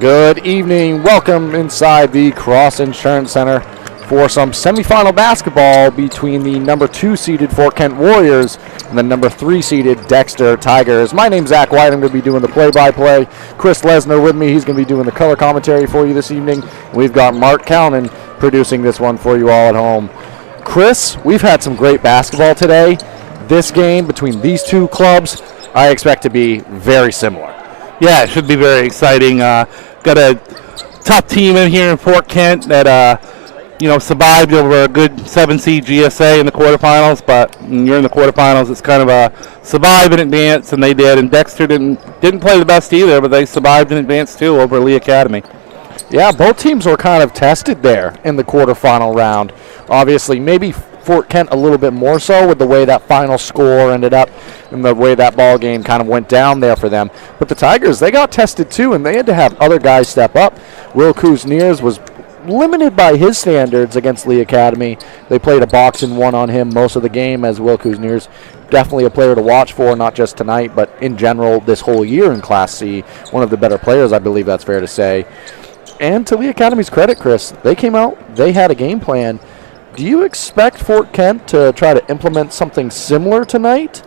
Good evening. Welcome inside the Cross Insurance Center for some semifinal basketball between the number 2 seeded Fort Kent Warriors and the number 3 seeded Dexter Tigers. My name's Zach White. I'm going to be doing the play-by-play. Chris Lesnar with me. He's going to be doing the color commentary for you this evening. We've got Mark Calnan producing this one for you all at home. Chris, we've had some great basketball today. This game between these two clubs, I expect to be very similar. Yeah, it should be very exciting. Got a tough team in here in Fort Kent that survived over a good 7 seed GSA in the quarterfinals, but when you're in the quarterfinals, it's kind of a survive and advance, and they did. And Dexter didn't play the best either, but they survived and advanced too over Lee Academy. Yeah, both teams were kind of tested there in the quarterfinal round. Obviously, maybe Fort Kent a little bit more so with the way that final score ended up and the way that ball game kind of went down there for them. But the Tigers, they got tested too, and they had to have other guys step up. Will Kuzniers was limited by his standards against Lee Academy. They played a boxing one on him most of the game, as Will Kuzniers, definitely a player to watch for, not just tonight, but in general this whole year in Class C. One of the better players, I believe that's fair to say. And to Lee Academy's credit, Chris, they came out, they had a game plan. Do you expect Fort Kent to try to implement something similar tonight?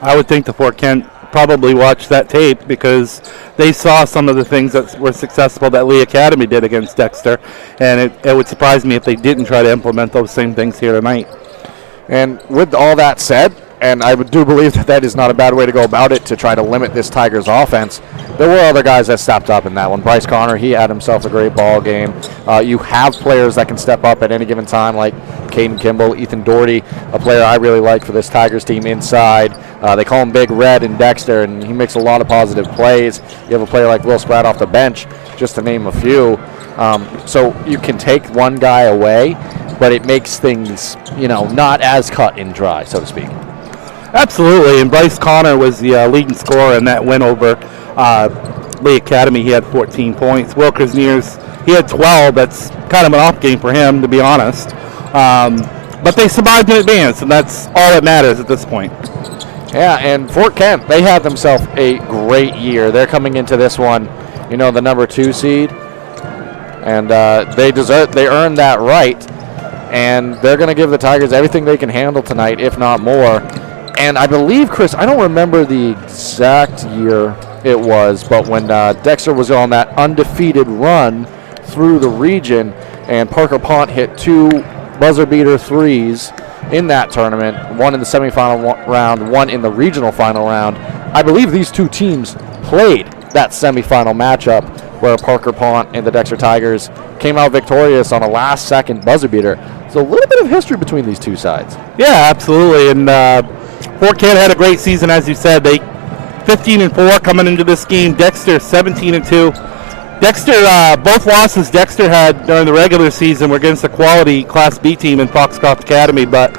I would think the Fort Kent probably watched that tape because they saw some of the things that were successful that Lee Academy did against Dexter, and it would surprise me if they didn't try to implement those same things here tonight. And with all that said, and I do believe that is not a bad way to go about it, to try to limit this Tigers offense. There were other guys that stepped up in that one. Bryce Connor, he had himself a great ball game. You have players that can step up at any given time, like Caden Kimball, Ethan Doherty, a player I really like for this Tigers team inside. They call him Big Red in Dexter, and he makes a lot of positive plays. You have a player like Will Spratt off the bench, just to name a few. So you can take one guy away, but it makes things, not as cut and dry, so to speak. Absolutely, and Bryce Connor was the leading scorer in that win over Lee Academy. He had 14 points. Will Kuzniers, he had 12. That's kind of an off game for him, to be honest. But they survived in advance, and that's all that matters at this point. Yeah, and Fort Kent, they had themselves a great year. They're coming into this one, the number 2 seed, and they earned that right, and they're going to give the Tigers everything they can handle tonight, if not more. And I believe, Chris, I don't remember the exact year it was, but when Dexter was on that undefeated run through the region and Parker Pont hit 2 buzzer-beater threes in that tournament, one in the semifinal round, one in the regional final round, I believe these two teams played that semifinal matchup where Parker Pont and the Dexter Tigers came out victorious on a last-second buzzer-beater. So a little bit of history between these two sides. Yeah, absolutely, and Fort Kent had a great season, as you said. They 15-4 coming into this game. Dexter 17-2. Dexter, both losses Dexter had during the regular season were against a quality Class B team in Foxcroft Academy. But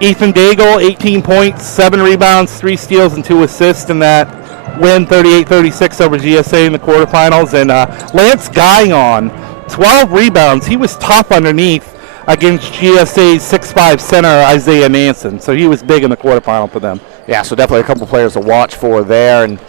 Ethan Daigle, 18 points, 7 rebounds, 3 steals, and 2 assists in that win, 38-36 over GSA in the quarterfinals. And Lance Guyon, 12 rebounds. He was tough underneath against GSA's 6'5" center, Isaiah Nansen. So he was big in the quarterfinal for them. Yeah, so definitely a couple players to watch for there. And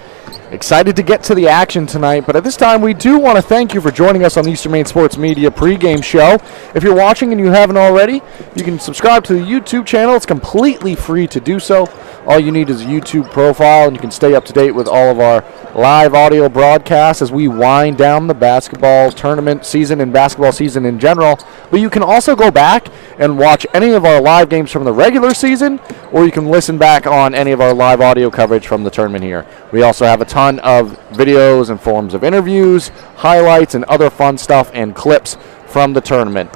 excited to get to the action tonight. But at this time, we do want to thank you for joining us on the Eastern Maine Sports Media pregame show. If you're watching and you haven't already, you can subscribe to the YouTube channel. It's completely free to do so. All you need is a YouTube profile, and you can stay up to date with all of our live audio broadcasts as we wind down the basketball tournament season and basketball season in general. But you can also go back and watch any of our live games from the regular season, or you can listen back on any of our live audio coverage from the tournament here. We also have a ton of videos and forms of interviews, highlights, and other fun stuff and clips from the tournament.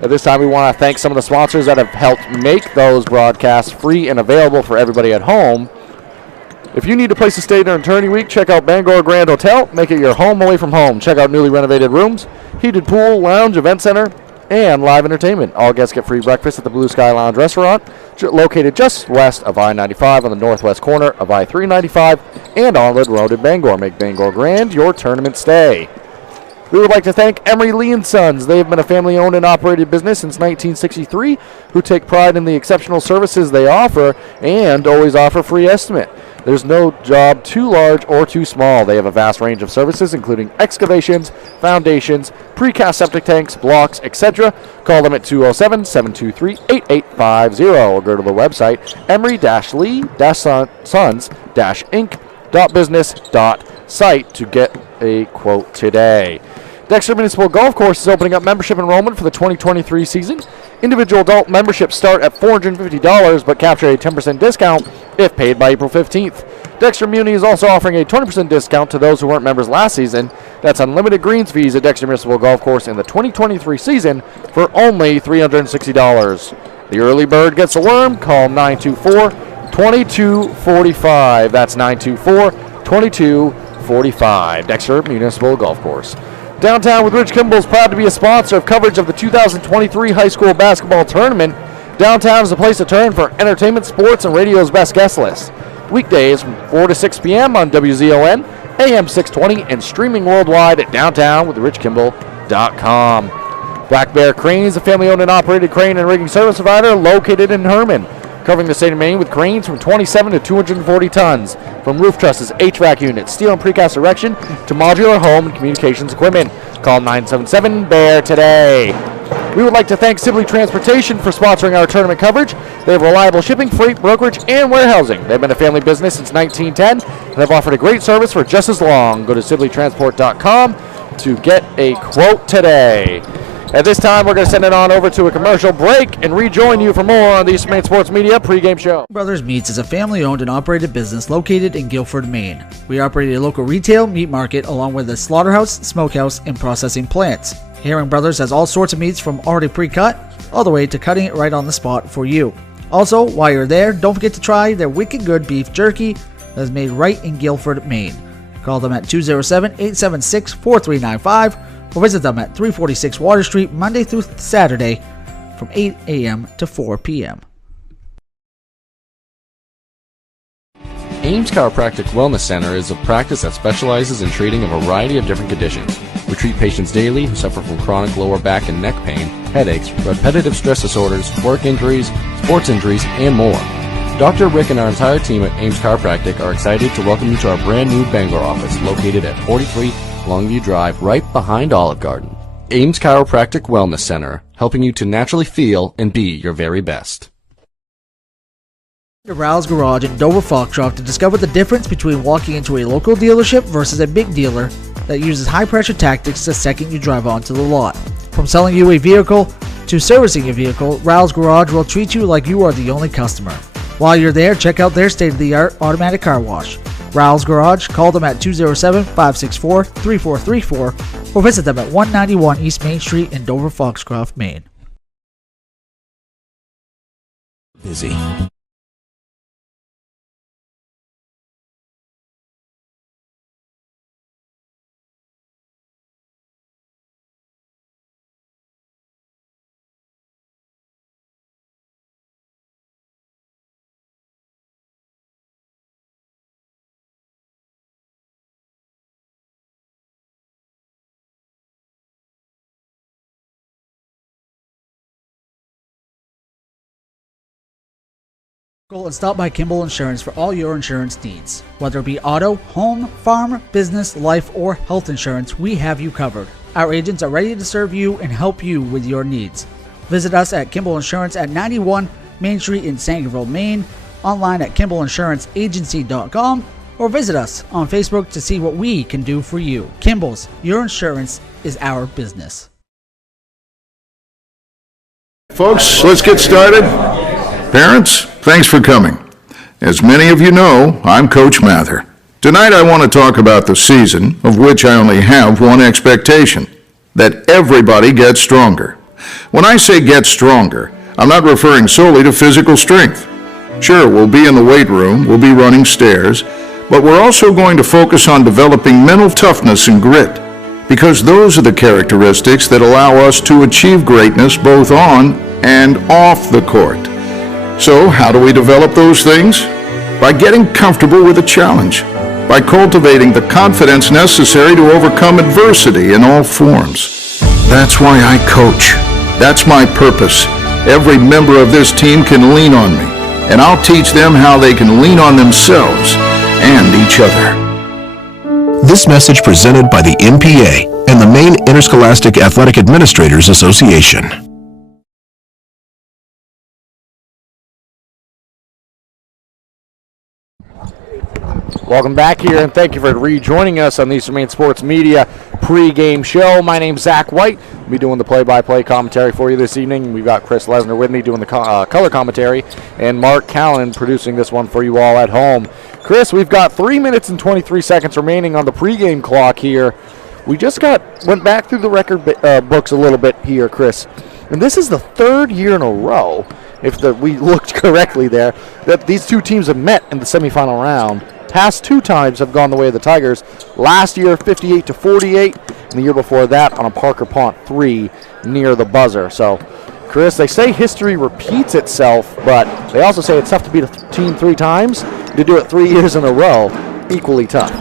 At this time, we want to thank some of the sponsors that have helped make those broadcasts free and available for everybody at home. If you need a place to stay during tourney week, check out Bangor Grand Hotel. Make it your home away from home. Check out newly renovated rooms, heated pool, lounge, event center, and live entertainment. All guests get free breakfast at the Blue Sky Lounge restaurant, located just west of I-95 on the northwest corner of I-395 and Onland Road in Bangor. Make Bangor Grand your tournament stay. We would like to thank Emery Lee & Sons. They have been a family-owned and operated business since 1963 who take pride in the exceptional services they offer and always offer free estimate. There's no job too large or too small. They have a vast range of services, including excavations, foundations, precast septic tanks, blocks, etc. Call them at 207-723-8850 or go to the website emery-lee-sons-inc.business.site to get a quote today. Dexter Municipal Golf Course is opening up membership enrollment for the 2023 season. Individual adult memberships start at $450, but capture a 10% discount if paid by April 15th. Dexter Muni is also offering a 20% discount to those who weren't members last season. That's unlimited greens fees at Dexter Municipal Golf Course in the 2023 season for only $360. The early bird gets the worm. Call 924-2245. That's 924-2245. Dexter Municipal Golf Course. Downtown with Rich Kimball is proud to be a sponsor of coverage of the 2023 high school basketball tournament. Downtown is a place to turn for entertainment, sports, and radio's best guest list. Weekdays from 4 to 6 p.m. on WZON, AM 620, and streaming worldwide at downtownwithrichkimball.com. Black Bear Crane is a family-owned and operated crane and rigging service provider located in Herman, covering the state of Maine with cranes from 27 to 240 tons. From roof trusses, HVAC units, steel and precast erection, to modular home and communications equipment. Call 977-BEAR today. We would like to thank Sibley Transportation for sponsoring our tournament coverage. They have reliable shipping, freight, brokerage, and warehousing. They've been a family business since 1910 and have offered a great service for just as long. Go to sibleytransport.com to get a quote today. At this time, we're going to send it on over to a commercial break and rejoin you for more on the Eastern Maine Sports Media pregame show. Brothers Meats is a family-owned and operated business located in Guilford, Maine. We operate a local retail meat market along with a slaughterhouse, smokehouse, and processing plants. Herring Brothers has all sorts of meats from already pre-cut all the way to cutting it right on the spot for you. Also, while you're there, don't forget to try their wicked good beef jerky that is made right in Guilford, Maine. Call them at 207-876-4395 or visit them at 346 Water Street Monday through Saturday from 8 a.m. to 4 p.m. Ames Chiropractic Wellness Center is a practice that specializes in treating a variety of different conditions. We treat patients daily who suffer from chronic lower back and neck pain, headaches, repetitive stress disorders, work injuries, sports injuries, and more. Dr. Rick and our entire team at Ames Chiropractic are excited to welcome you to our brand new Bangor office located at 43 Longview Drive, right behind Olive Garden. Ames Chiropractic Wellness Center, helping you to naturally feel and be your very best. To Rouse Garage in Dover Foxcroft to discover the difference between walking into a local dealership versus a big dealer that uses high-pressure tactics the second you drive onto the lot. From selling you a vehicle to servicing your vehicle, Rouse Garage will treat you like you are the only customer. While you're there, check out their state-of-the-art automatic car wash. Rouse Garage, call them at 207-564-3434 or visit them at 191 East Main Street in Dover Foxcroft, Maine. Busy. Go and stop by Kimball Insurance for all your insurance needs. Whether it be auto, home, farm, business, life, or health insurance, we have you covered. Our agents are ready to serve you and help you with your needs. Visit us at Kimball Insurance at 91 Main Street in Sangerville, Maine, online at KimballInsuranceAgency.com, or visit us on Facebook to see what we can do for you. Kimball's, your insurance is our business. Folks, let's get started. Parents, thanks for coming. As many of you know, I'm Coach Mather. Tonight I want to talk about the season, of which I only have one expectation: that everybody gets stronger. When I say get stronger, I'm not referring solely to physical strength. Sure, we'll be in the weight room, we'll be running stairs, but we're also going to focus on developing mental toughness and grit, because those are the characteristics that allow us to achieve greatness both on and off the court. So how do we develop those things? By getting comfortable with a challenge, by cultivating the confidence necessary to overcome adversity in all forms. That's why I coach. That's my purpose. Every member of this team can lean on me, and I'll teach them how they can lean on themselves and each other. This message presented by the MPA and the Maine Interscholastic Athletic Administrators Association. Welcome back here, and thank you for rejoining us on the Eastern Maine Sports Media pregame show. My name's Zach White. I'll be doing the play-by-play commentary for you this evening. We've got Chris Lesnar with me doing the color commentary, and Mark Callan producing this one for you all at home. Chris, we've got 3 minutes and 23 seconds remaining on the pregame clock here. We just went back through the record books a little bit here, Chris, and this is the third year in a row, if we looked correctly there, that these two teams have met in the semifinal round. Past two times have gone the way of the Tigers. Last year, 58-48, and the year before that on a Parker Pont 3 near the buzzer. So, Chris, they say history repeats itself, but they also say it's tough to beat a team 3 times. To do it 3 years in a row, equally tough.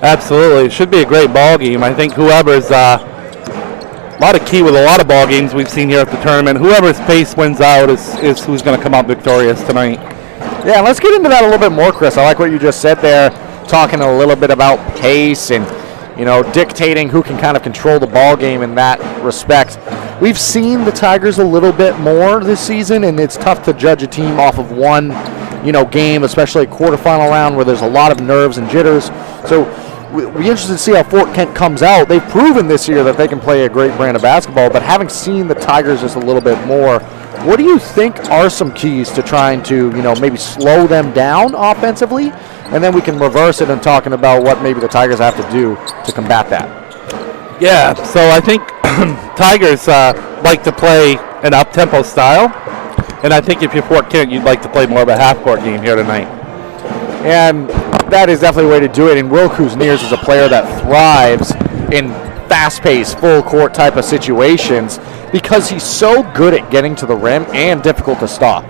Absolutely. It should be a great ball game. I think whoever's a lot of key with a lot of ball games we've seen here at the tournament. Whoever's pace wins out is who's going to come out victorious tonight. Yeah, let's get into that a little bit more, Chris. I like what you just said there, talking a little bit about pace and, dictating who can kind of control the ball game in that respect. We've seen the Tigers a little bit more this season, and it's tough to judge a team off of one, game, especially a quarterfinal round where there's a lot of nerves and jitters. So we're interested to see how Fort Kent comes out. They've proven this year that they can play a great brand of basketball, but having seen the Tigers just a little bit more, what do you think are some keys to trying to, maybe slow them down offensively? And then we can reverse it and talking about what maybe the Tigers have to do to combat that. Yeah, so I think Tigers like to play an up-tempo style. And I think if you're Fort Kent, you'd like to play more of a half-court game here tonight. And that is definitely a way to do it. And Will Kuzniers is a player that thrives in fast-paced, full-court type of situations because he's so good at getting to the rim and difficult to stop.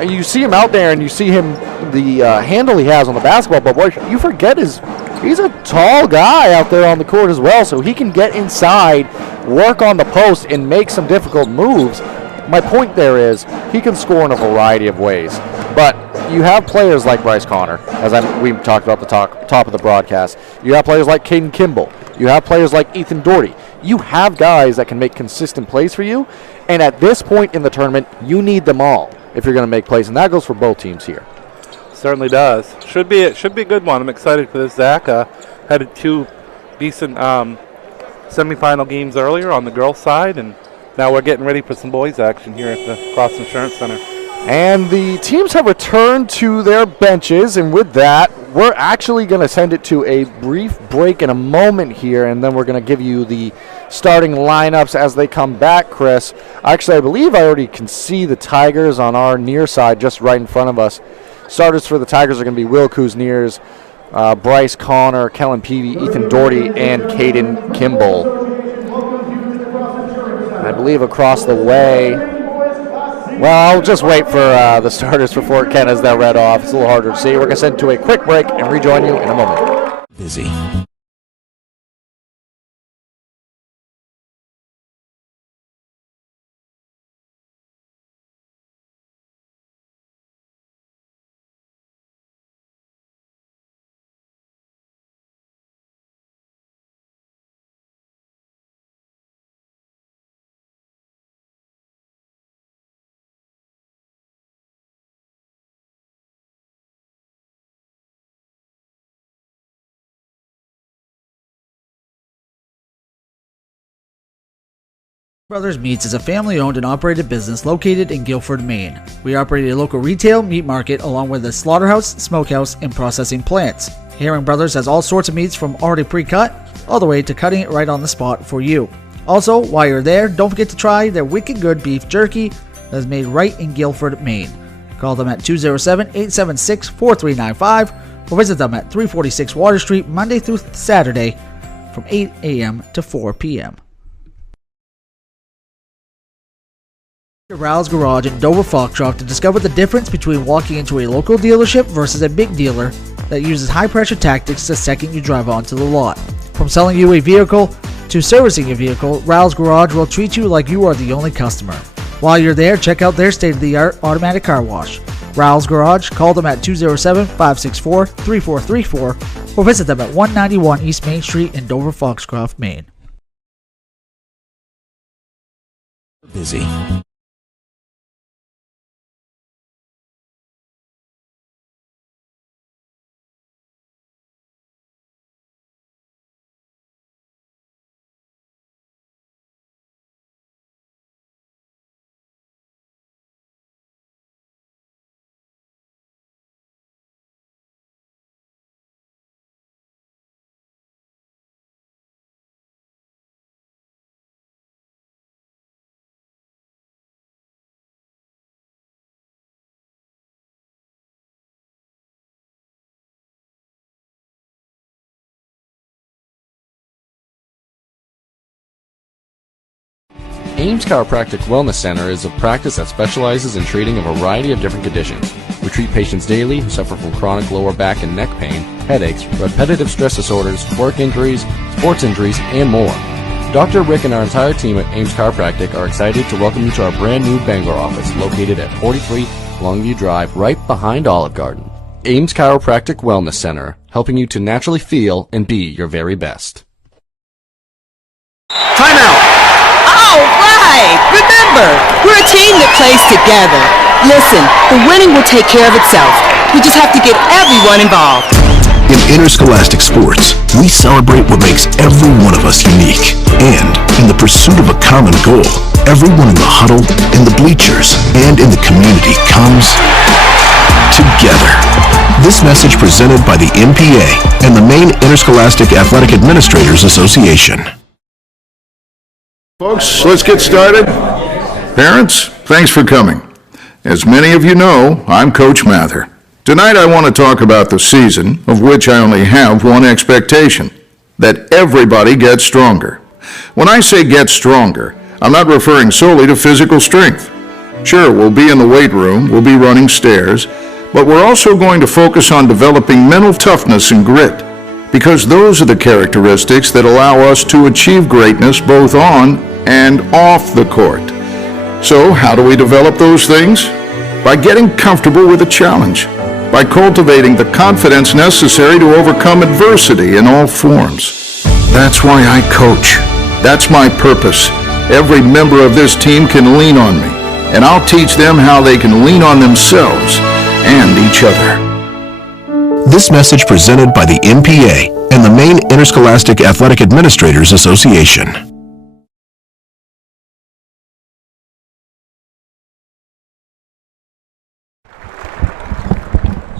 You see him out there and you see him, the handle he has on the basketball, but what you forget is he's a tall guy out there on the court as well, so he can get inside, work on the post, and make some difficult moves. My point there is he can score in a variety of ways, but you have players like Bryce Connor, as we talked about at the top of the broadcast. You have players like Caden Kimball. You have players like Ethan Doherty. You have guys that can make consistent plays for you, and at this point in the tournament, you need them all if you're going to make plays, and that goes for both teams here. Certainly does. Should be a good one. I'm excited for this, Zach. Had 2 decent semifinal games earlier on the girls' side, and now we're getting ready for some boys' action here at the Cross Insurance Center. And the teams have returned to their benches, and with that, we're actually going to send it to a brief break in a moment here, and then we're going to give you the starting lineups as they come back, Chris. Actually, I believe I already can see the Tigers on our near side just right in front of us. Starters for the Tigers are going to be Will Kuzniers, Bryce Connor, Kellen Peavy, Ethan Doherty, and Caden Kimball. I believe across the way, well, I'll just wait for the starters for Fort Kent as they're read off. It's a little harder to see. We're going to send to a quick break and rejoin you in a moment. Busy. Brothers Meats is a family-owned and operated business located in Guilford, Maine. We operate a local retail meat market along with a slaughterhouse, smokehouse, and processing plants. Herring Brothers has all sorts of meats from already pre-cut all the way to cutting it right on the spot for you. Also, while you're there, don't forget to try their wicked good beef jerky that is made right in Guilford, Maine. Call them at 207-876-4395 or visit them at 346 Water Street Monday through Saturday from 8 a.m. to 4 p.m. Rouse Garage in Dover Foxtrot to discover the difference between walking into a local dealership versus a big dealer that uses high-pressure tactics the second you drive onto the lot. From selling you a vehicle to servicing your vehicle, Rouse Garage will treat you like you are the only customer. While you're there, check out their state-of-the-art automatic car wash. Riles Garage, call them at 207-564-3434 or visit them at 191 East Main Street in Dover, Foxcroft, Maine. Busy. Ames Chiropractic Wellness Center is a practice that specializes in treating a variety of different conditions. We treat patients daily who suffer from chronic lower back and neck pain, headaches, repetitive stress disorders, work injuries, sports injuries, and more. Dr. Rick and our entire team at Ames Chiropractic are excited to welcome you to our brand new Bangor office located at 43 Longview Drive, right behind Olive Garden. Ames Chiropractic Wellness Center, helping you to naturally feel and be your very best. Timeout! All right! Remember, we're a team that plays together. Listen, the winning will take care of itself. We just have to get everyone involved. In interscholastic sports, we celebrate what makes every one of us unique. And in the pursuit of a common goal, everyone in the huddle, in the bleachers, and in the community comes together. This message presented by the MPA and the Maine Interscholastic Athletic Administrators Association. Folks, let's get started. Parents, thanks for coming. As many of you know, I'm Coach Mather. Tonight I want to talk about the season, of which I only have one expectation: that everybody gets stronger. When I say get stronger, I'm not referring solely to physical strength. Sure, we'll be in the weight room, we'll be running stairs, but we're also going to focus on developing mental toughness and grit, because those are the characteristics that allow us to achieve greatness both on and off the court. So how do we develop those things? By getting comfortable with a challenge, by cultivating the confidence necessary to overcome adversity in all forms. That's why I coach. That's my purpose. Every member of this team can lean on me, and I'll teach them how they can lean on themselves and each other. This message presented by the MPA and the Maine Interscholastic Athletic Administrators Association.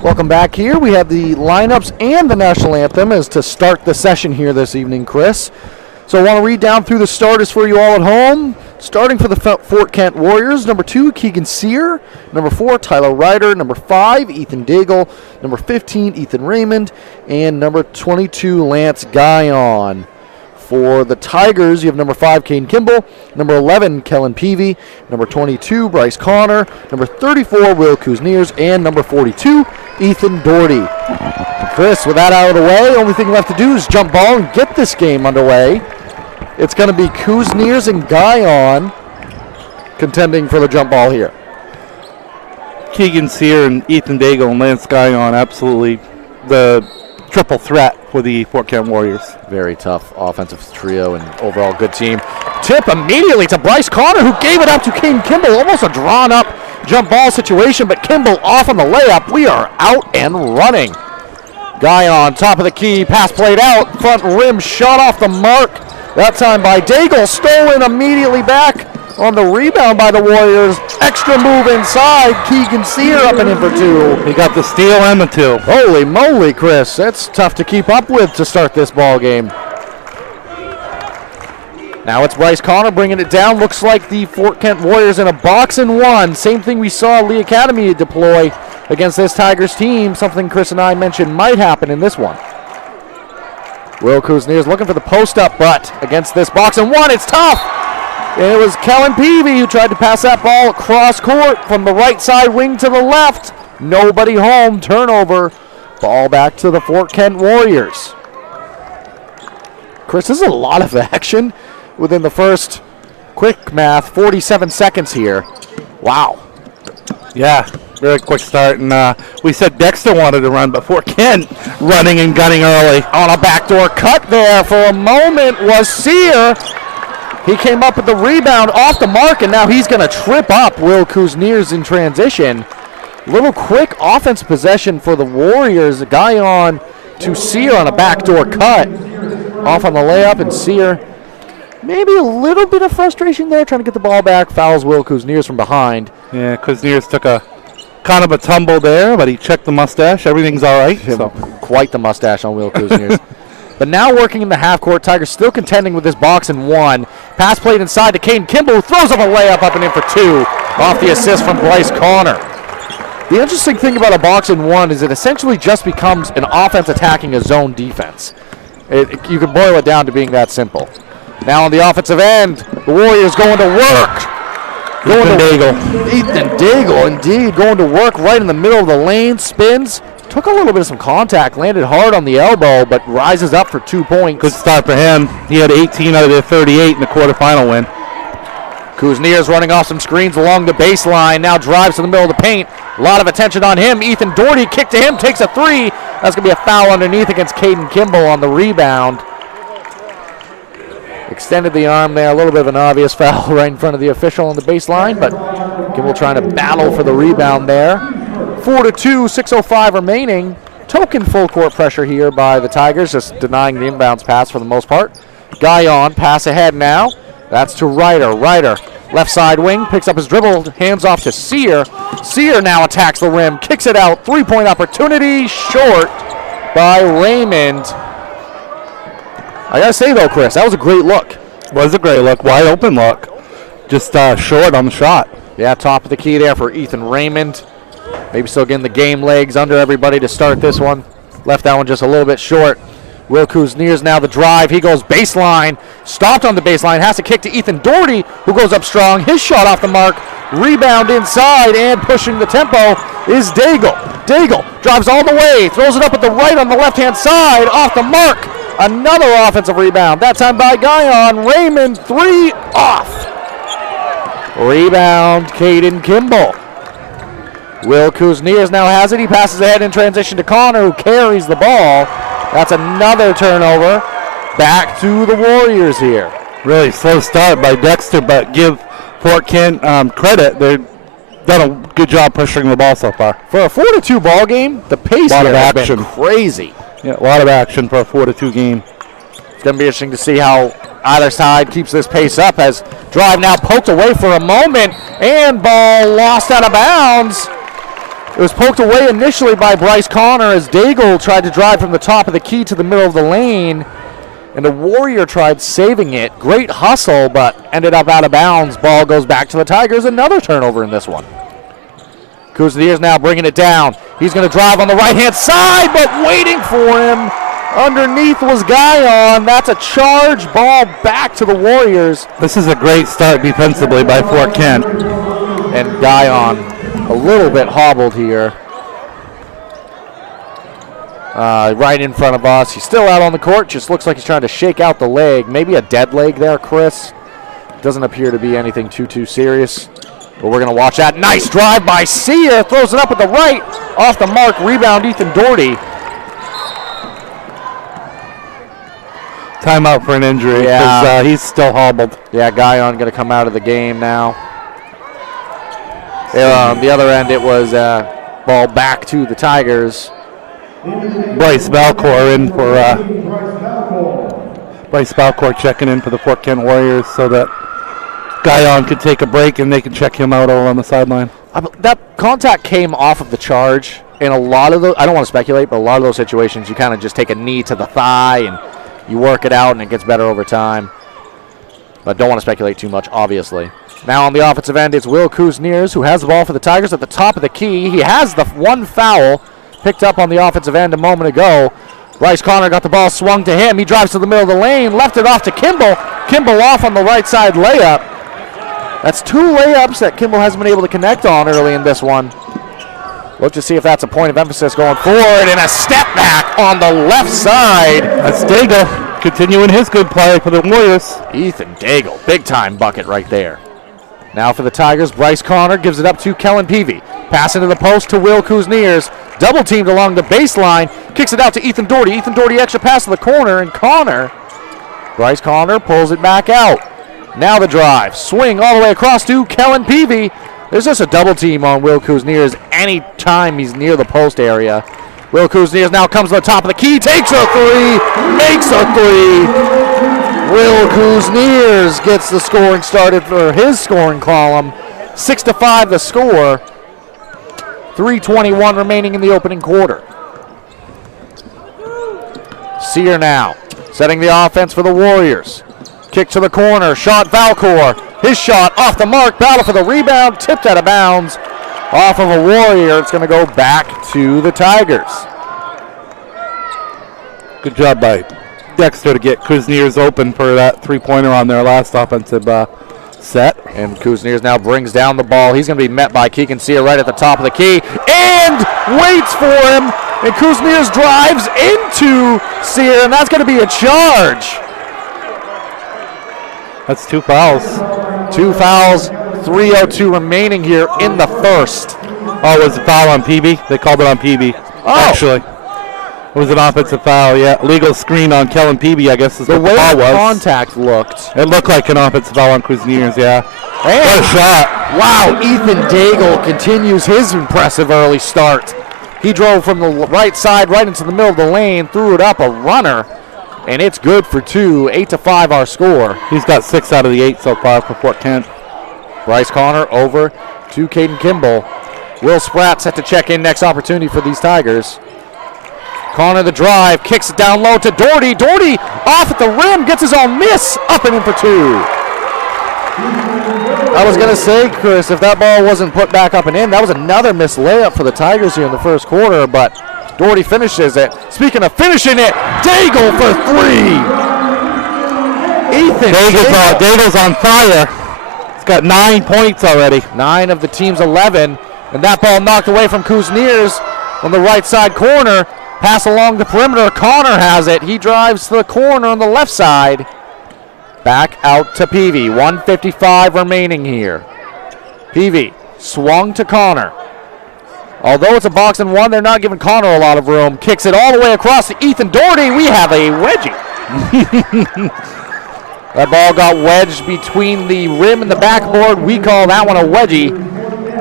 Welcome back here. We have the lineups and the national anthem as to start the session here this evening, Chris. So I want to read down through the starters for you all at home. Starting for the Fort Kent Warriors, number 2, Keegan Sear. Number 4, Tyler Ryder. Number 5, Ethan Daigle. Number 15, Ethan Raymond. And number 22, Lance Guyon. For the Tigers, you have number 5, Kane Kimball. Number 11, Kellen Peavy. Number 22, Bryce Connor. Number 34, Will Kuzniers. And number 42, Ethan Doherty. And Chris, with that out of the way, only thing left to do is jump ball and get this game underway. It's going to be Kuzniers and Guyon contending for the jump ball here. Keegan Sear and Ethan Daigle and Lance Guyon, absolutely the triple threat for the Fort Kent Warriors. Very tough offensive trio and overall good team. Tip immediately to Bryce Connor, who gave it up to Kane Kimball. Almost a drawn-up jump ball situation, but Kimball off on the layup. We are out and running. Guyon, top of the key, pass played out, front rim shot off the mark. That time by Daigle, stolen immediately back on the rebound by the Warriors. Extra move inside. Keegan Sear up and in for 2. He got the steal and the 2. Holy moly, Chris. That's tough to keep up with to start this ball game. Now it's Bryce Connor bringing it down. Looks like the Fort Kent Warriors in a box and one. Same thing we saw Lee Academy deploy against this Tigers team. Something Chris and I mentioned might happen in this one. Will Kuzniers looking for the post-up, but against this box and one, it's tough. And it was Kellen Peavy who tried to pass that ball across court from the right side wing to the left. Nobody home, turnover. Ball back to the Fort Kent Warriors. Chris, this is a lot of action within the first, quick math, 47 seconds here. Wow. Yeah, Very quick start, and we said Dexter wanted to run, but Fort Kent running and gunning early. On a backdoor cut there for a moment was Sear. He came up with the rebound off the mark, and now he's going to trip up Will Kuzniers in transition. Little quick offense possession for the Warriors. A guy on to Sear on a backdoor cut. Off on the layup, and Sear maybe a little bit of frustration there, trying to get the ball back. Fouls Will Kuzniers from behind. Yeah, Kuzniers took a kind of a tumble there, but he checked the mustache. Everything's all right. So. Quite the mustache on Will Kuzniers. But now working in the half court, Tigers still contending with this box and one. Pass played inside to Caden Kimball, who throws up a layup up and in for two off the assist from Bryce Connor. The interesting thing about a box and one is it essentially just becomes an offense attacking a zone defense. You can boil it down to being that simple. Now on the offensive end, the Warriors going to work. Ethan Daigle, indeed, going to work right in the middle of the lane, spins, took a little bit of some contact, landed hard on the elbow, but rises up for 2 points. Good start for him. He had 18 out of the 38 in the quarterfinal win. Kuzniers running off some screens along the baseline, now drives to the middle of the paint. A lot of attention on him. Ethan Doherty, kick to him, takes a three. That's going to be a foul underneath against Caden Kimball on the rebound. Extended the arm there, a little bit of an obvious foul right in front of the official on the baseline, but Kimball trying to battle for the rebound there. 4-2, 6:05 remaining. Token full court pressure here by the Tigers, just denying the inbounds pass for the most part. Guy on, pass ahead now. That's to Ryder. Ryder, left side wing, picks up his dribble, hands off to Sear. Sear now attacks the rim, kicks it out, three-point opportunity, short by Raymond. I gotta say though, Chris, that was a great look. Was a great look, wide open look. Just short on the shot. Yeah, top of the key there for Ethan Raymond. Maybe still getting the game legs under everybody to start this one. Left that one just a little bit short. Will Kuzniers now the drive. He goes baseline. Stopped on the baseline. Has to kick to Ethan Doherty, who goes up strong. His shot off the mark. Rebound inside, and pushing the tempo is Daigle. Daigle drives all the way. Throws it up at the right on the left-hand side. Off the mark. Another offensive rebound. That time by Guyon. Raymond, three off. Rebound, Caden Kimball. Will Kuzniers now has it. He passes ahead in transition to Connor, who carries the ball. That's another turnover. Back to the Warriors here. Really slow start by Dexter, but give Fort Kent credit. They've done a good job pushing the ball so far. For a 4-2 ball game, the pace here has been crazy. Yeah, a lot of action for a 4-2 game. It's going to be interesting to see how either side keeps this pace up, as drive now poked away for a moment, and ball lost out of bounds. It was poked away initially by Bryce Connor as Daigle tried to drive from the top of the key to the middle of the lane, and the Warrior tried saving it. Great hustle, but ended up out of bounds. Ball goes back to the Tigers. Another turnover in this one. Kuzniers now bringing it down. He's going to drive on the right-hand side, but waiting for him underneath was Guyon. That's a charge ball back to the Warriors. This is a great start defensively by Fort Kent. And Guyon a little bit hobbled here. Right in front of us. He's still out on the court. Just looks like he's trying to shake out the leg. Maybe a dead leg there, Chris. Doesn't appear to be anything too serious. But we're going to watch that. Nice drive by Sear. Throws it up at the right. Off the mark. Rebound, Ethan Doherty. Timeout for an injury because he's still hobbled. Yeah, Guyon going to come out of the game now. On the other end, it was ball back to the Tigers. Bryce Balcour in for Bryce Balcour checking in for the Fort Kent Warriors so that Guyon could take a break and they can check him out over on the sideline. That contact came off of the charge. In a lot of those, I don't want to speculate, but a lot of those situations, you kind of just take a knee to the thigh and you work it out and it gets better over time. But don't want to speculate too much, obviously. Now on the offensive end, it's Will Kuzniers, who has the ball for the Tigers at the top of the key. He has the one foul picked up on the offensive end a moment ago. Bryce Connor got the ball swung to him. He drives to the middle of the lane, left it off to Kimball. Kimball off on the right side layup. That's two layups that Kimball hasn't been able to connect on early in this one. Look to see if that's a point of emphasis going forward, and a step back on the left side. That's Daigle continuing his good play for the Warriors. Ethan Daigle, big time bucket right there. Now for the Tigers, Bryce Connor gives it up to Kellen Peavy. Pass into the post to Will Kuzniers. Double teamed along the baseline. Kicks it out to Ethan Doherty. Ethan Doherty extra pass to the corner, and Bryce Connor pulls it back out. Now the drive. Swing all the way across to Kellen Peavy. There's just a double team on Will Kuzniers any time he's near the post area. Will Kuzniers now comes to the top of the key, takes a three, makes a three. Will Kuzniers gets the scoring started for his scoring column. 6-5 the score. 3:21 remaining in the opening quarter. Sear now setting the offense for the Warriors. Kick to the corner, shot Valcour. His shot off the mark, battle for the rebound, tipped out of bounds. Off of a Warrior, it's going to go back to the Tigers. Good job by Dexter to get Kuzniers open for that three-pointer on their last offensive set. And Kuzniers now brings down the ball. He's going to be met by Keegan Sear right at the top of the key and waits for him. And Kuzniers drives into Sear, and that's going to be a charge. That's 2 fouls. 2 fouls, 3:02 remaining here in the first. Oh, it was a foul on Peavy? They called it on Peavy. Oh. Actually. It was an offensive foul, yeah. Legal screen on Kellen Peavy, I guess is what the foul was. Contact looked. It looked like an offensive foul on Kuzniers, yeah. And what a shot. Wow, Ethan Daigle continues his impressive early start. He drove from the right side right into the middle of the lane, threw it up a runner, and it's good for 2. 8-5 our score. He's got 6 out of the 8 so far for Fort Kent. Bryce Connor over to Caden Kimball. Will Spratt set to check in next opportunity for these Tigers. Connor the drive, kicks it down low to Doherty. Doherty off at the rim, gets his own miss, up and in for 2. I was going to say, Chris, if that ball wasn't put back up and in, that was another missed layup for the Tigers here in the first quarter, but Doherty finishes it. Speaking of finishing it, Daigle for 3. Ethan Daigle's on fire. He's got 9 points already. 9 of the team's 11, and that ball knocked away from Kuzniers on the right side corner. Pass along the perimeter. Connor has it. He drives to the corner on the left side. Back out to Peavy. 1:55 remaining here. Peavy swung to Connor. Although it's a box and one, they're not giving Connor a lot of room. Kicks it all the way across to Ethan Doherty. We have a wedgie. That ball got wedged between the rim and the backboard. We call that one a wedgie.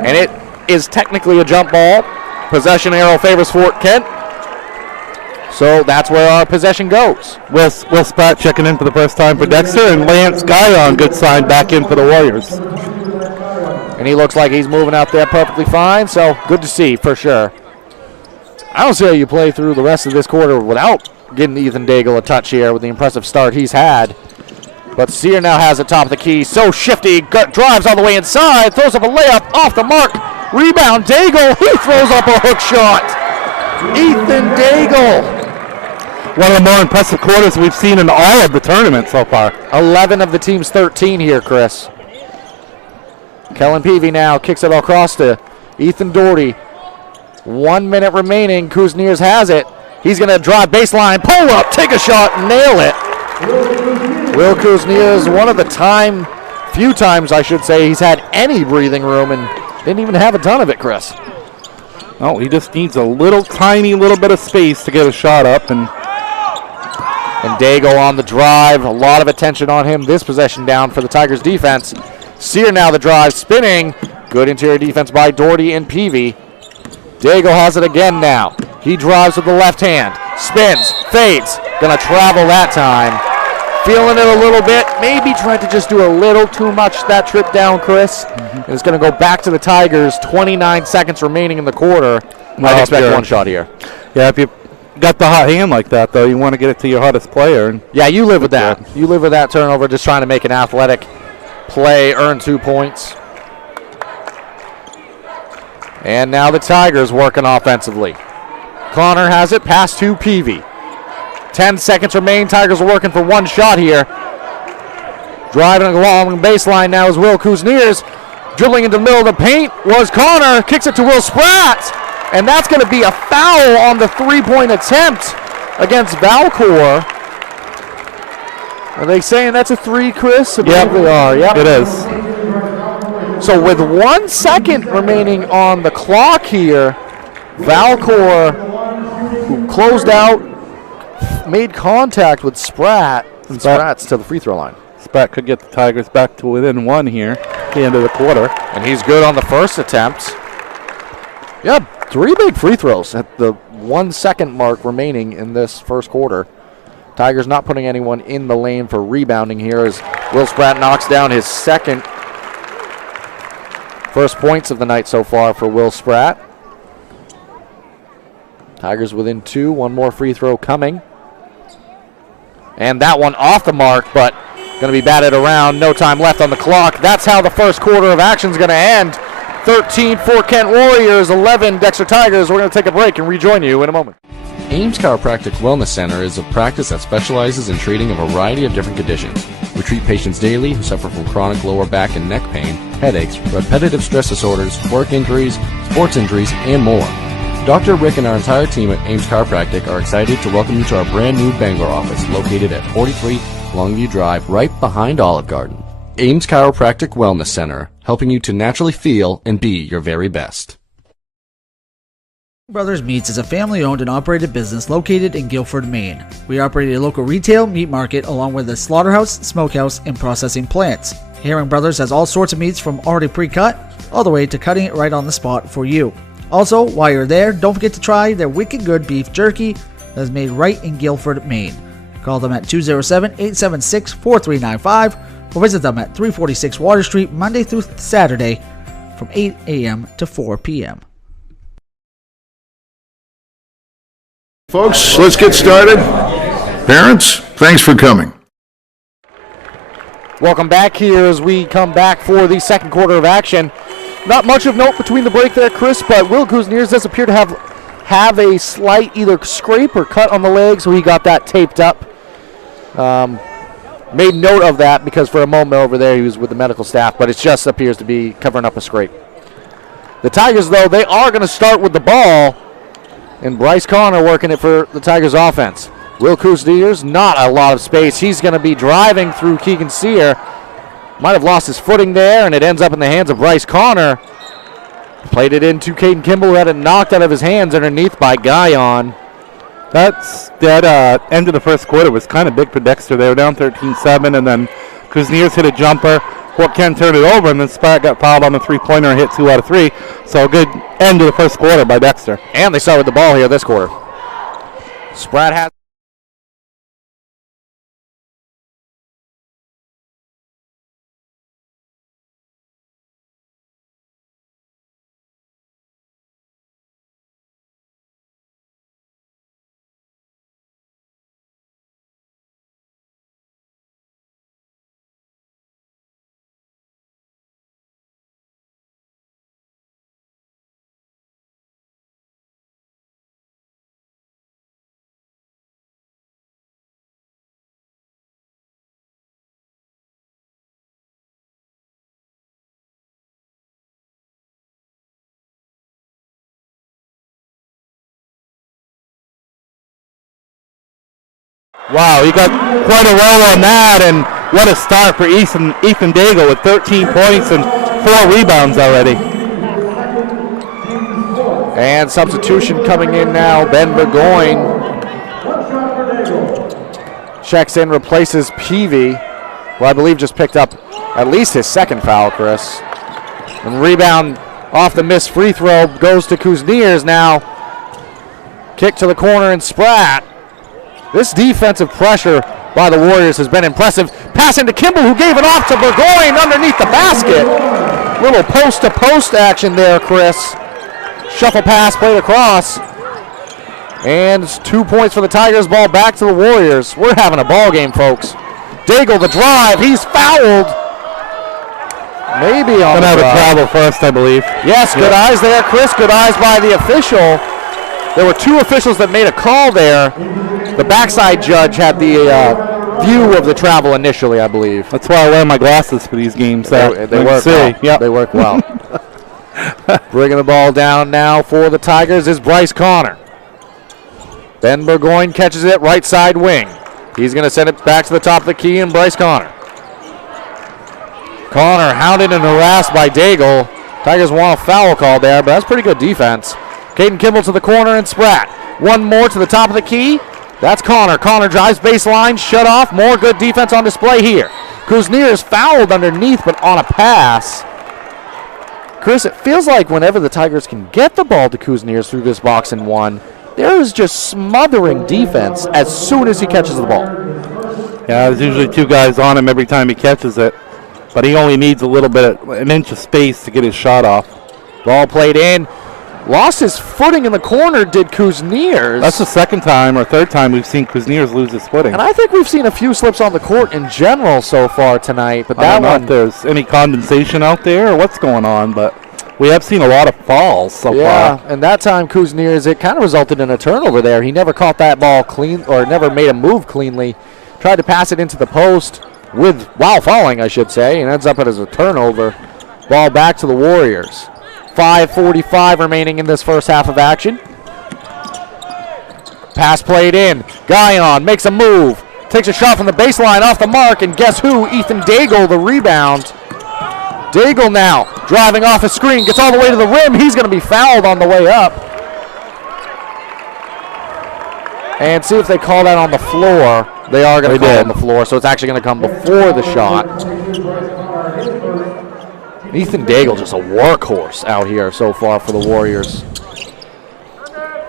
And it is technically a jump ball. Possession arrow favors Fort Kent. So that's where our possession goes. Will Spratt checking in for the first time for Dexter, and Lance Guyon, good sign, back in for the Warriors. And he looks like he's moving out there perfectly fine, so good to see for sure. I don't see how you play through the rest of this quarter without getting Ethan Daigle a touch here with the impressive start he's had. But Sear now has it top of the key, so shifty, drives all the way inside, throws up a layup off the mark, rebound, Daigle, he throws up a hook shot. Ethan Daigle. One of the more impressive quarters we've seen in all of the tournament so far. 11 of the team's 13 here, Chris. Kellen Peavy now kicks it across to Ethan Doherty. 1 minute remaining. Kuzniers has it. He's going to drive baseline, pull up, take a shot, nail it. Will Kuzniers, one of the few times I should say, he's had any breathing room and didn't even have a ton of it, Chris. No, he just needs a tiny little bit of space to get a shot up. And Daigle on the drive. A lot of attention on him. This possession down for the Tigers defense. Sear now the drive, spinning. Good interior defense by Doherty and Peavy. Daigle has it again now. He drives with the left hand. Spins, fades. Gonna travel that time. Feeling it a little bit. Maybe tried to just do a little too much that trip down, Chris. And it's gonna go back to the Tigers. 29 seconds remaining in the quarter. Might expect one shot here. Yeah, if you got the hot hand like that, though, you want to get it to your hottest player. And yeah, you live with that. You live with that turnover, just trying to make an athletic play, earn 2 points. And now the Tigers working offensively. Connor has it, pass to Peavy. 10 seconds remain. Tigers are working for one shot here. Driving along the baseline now is Will Kuzniers. Dribbling into the middle of the paint was Connor. Kicks it to Will Spratt. And that's going to be a foul on the three-point attempt against Valcour. Are they saying that's a 3, Chris? Yep, they are. Yep. It is. So with 1 second remaining on the clock here, Valcor, who closed out, made contact with Spratt, and Spratt's to the free throw line. Spratt could get the Tigers back to within 1 here at the end of the quarter. And he's good on the first attempt. Yeah, 3 big free throws at the 1 second mark remaining in this first quarter. Tigers not putting anyone in the lane for rebounding here as Will Spratt knocks down his first points of the night so far for Will Spratt. Tigers within 2, 1 more free throw coming. And that one off the mark, but going to be batted around. No time left on the clock. That's how the first quarter of action is going to end. 13 for Kent Warriors, 11 Dexter Tigers. We're going to take a break and rejoin you in a moment. Ames Chiropractic Wellness Center is a practice that specializes in treating a variety of different conditions. We treat patients daily who suffer from chronic lower back and neck pain, headaches, repetitive stress disorders, work injuries, sports injuries, and more. Dr. Rick and our entire team at Ames Chiropractic are excited to welcome you to our brand new Bangor office located at 43 Longview Drive, right behind Olive Garden. Ames Chiropractic Wellness Center, helping you to naturally feel and be your very best. Brothers Meats is a family-owned and operated business located in Guilford, Maine. We operate a local retail meat market along with a slaughterhouse, smokehouse, and processing plants. Herring Brothers has all sorts of meats from already pre-cut all the way to cutting it right on the spot for you. Also, while you're there, don't forget to try their wicked good beef jerky that is made right in Guilford, Maine. Call them at 207-876-4395 or visit them at 346 Water Street Monday through Saturday from 8 a.m. to 4 p.m. Folks, let's get started. Parents, thanks for coming. Welcome back here as we come back for the second quarter of action. Not much of note between the break there, Chris, but Will Kuzniers does appear to have a slight either scrape or cut on the leg, so he got that taped up. Made note of that because for a moment over there he was with the medical staff, but it just appears to be covering up a scrape. The Tigers, though, they are going to start with the ball, and Bryce Connor working it for the Tigers offense. Will Kuzniers, not a lot of space. He's going to be driving through Keegan Sear. Might have lost his footing there, and it ends up in the hands of Bryce Connor. Played it into Caden Kimball, who had it knocked out of his hands underneath by Guyon. That end of the first quarter was kind of big for Dexter. They were down 13-7, and then Kuzniers hit a jumper. Fort Kent turned it over, and then Spratt got fouled on the three-pointer and hit 2 out of 3. So a good end of the first quarter by Dexter. And they start with the ball here this quarter. Spratt has... Wow, he got quite a roll on that, and what a start for Ethan Daigle with 13 points and 4 rebounds already. And substitution coming in now. Ben Burgoyne checks in, replaces Peavy, who I believe just picked up at least his second foul, Chris. And rebound off the missed free throw goes to Kuzniers now. Kick to the corner and Spratt. This defensive pressure by the Warriors has been impressive. Pass into Kimball, who gave it off to Burgoyne underneath the basket. Little post-to-post action there, Chris. Shuffle pass played across. And it's 2 points for the Tigers. Ball back to the Warriors. We're having a ball game, folks. Daigle, the drive. He's fouled. Maybe on the have a drive. travel first, I believe. Yes, good eyes there, Chris. Good eyes by the official. There were 2 officials that made a call there. The backside judge had the view of the travel initially, I believe. That's why I wear my glasses for these games. They work well. Yep. They work well. Bringing the ball down now for the Tigers is Bryce Connor. Ben Burgoyne catches it right side wing. He's going to send it back to the top of the key, and Bryce Connor Connor hounded and harassed by Daigle. Tigers want a foul call there, but that's pretty good defense. Caden Kimball to the corner and Spratt. One more to the top of the key. That's Connor. Connor drives baseline, shut off. More good defense on display here. Kuzniers fouled underneath, but on a pass. Chris, it feels like whenever the Tigers can get the ball to Kuzniers through this box and one, there is just smothering defense as soon as he catches the ball. Yeah, there's usually two guys on him every time he catches it, but he only needs a little bit, an inch of space to get his shot off. Ball played in. Lost his footing in the corner, did Kuzniers. That's the second time or third time we've seen Kuzniers lose his footing. And I think we've seen a few slips on the court in general so far tonight. But I don't know if there's any condensation out there or what's going on, but we have seen a lot of falls so far. Yeah, and that time Kuzniers, it kind of resulted in a turnover there. He never caught that ball clean, or never made a move cleanly. Tried to pass it into the post while falling, I should say, and ends up as a turnover. Ball back to the Warriors. 5:45 remaining in this first half of action. Pass played in. Guyon makes a move. Takes a shot from the baseline off the mark, and guess who? Ethan Daigle, the rebound. Daigle now driving off a screen. Gets all the way to the rim. He's going to be fouled on the way up. And see if they call that on the floor. They are going to call it on the floor, so it's actually going to come before the shot. Ethan Daigle just a workhorse out here so far for the Warriors.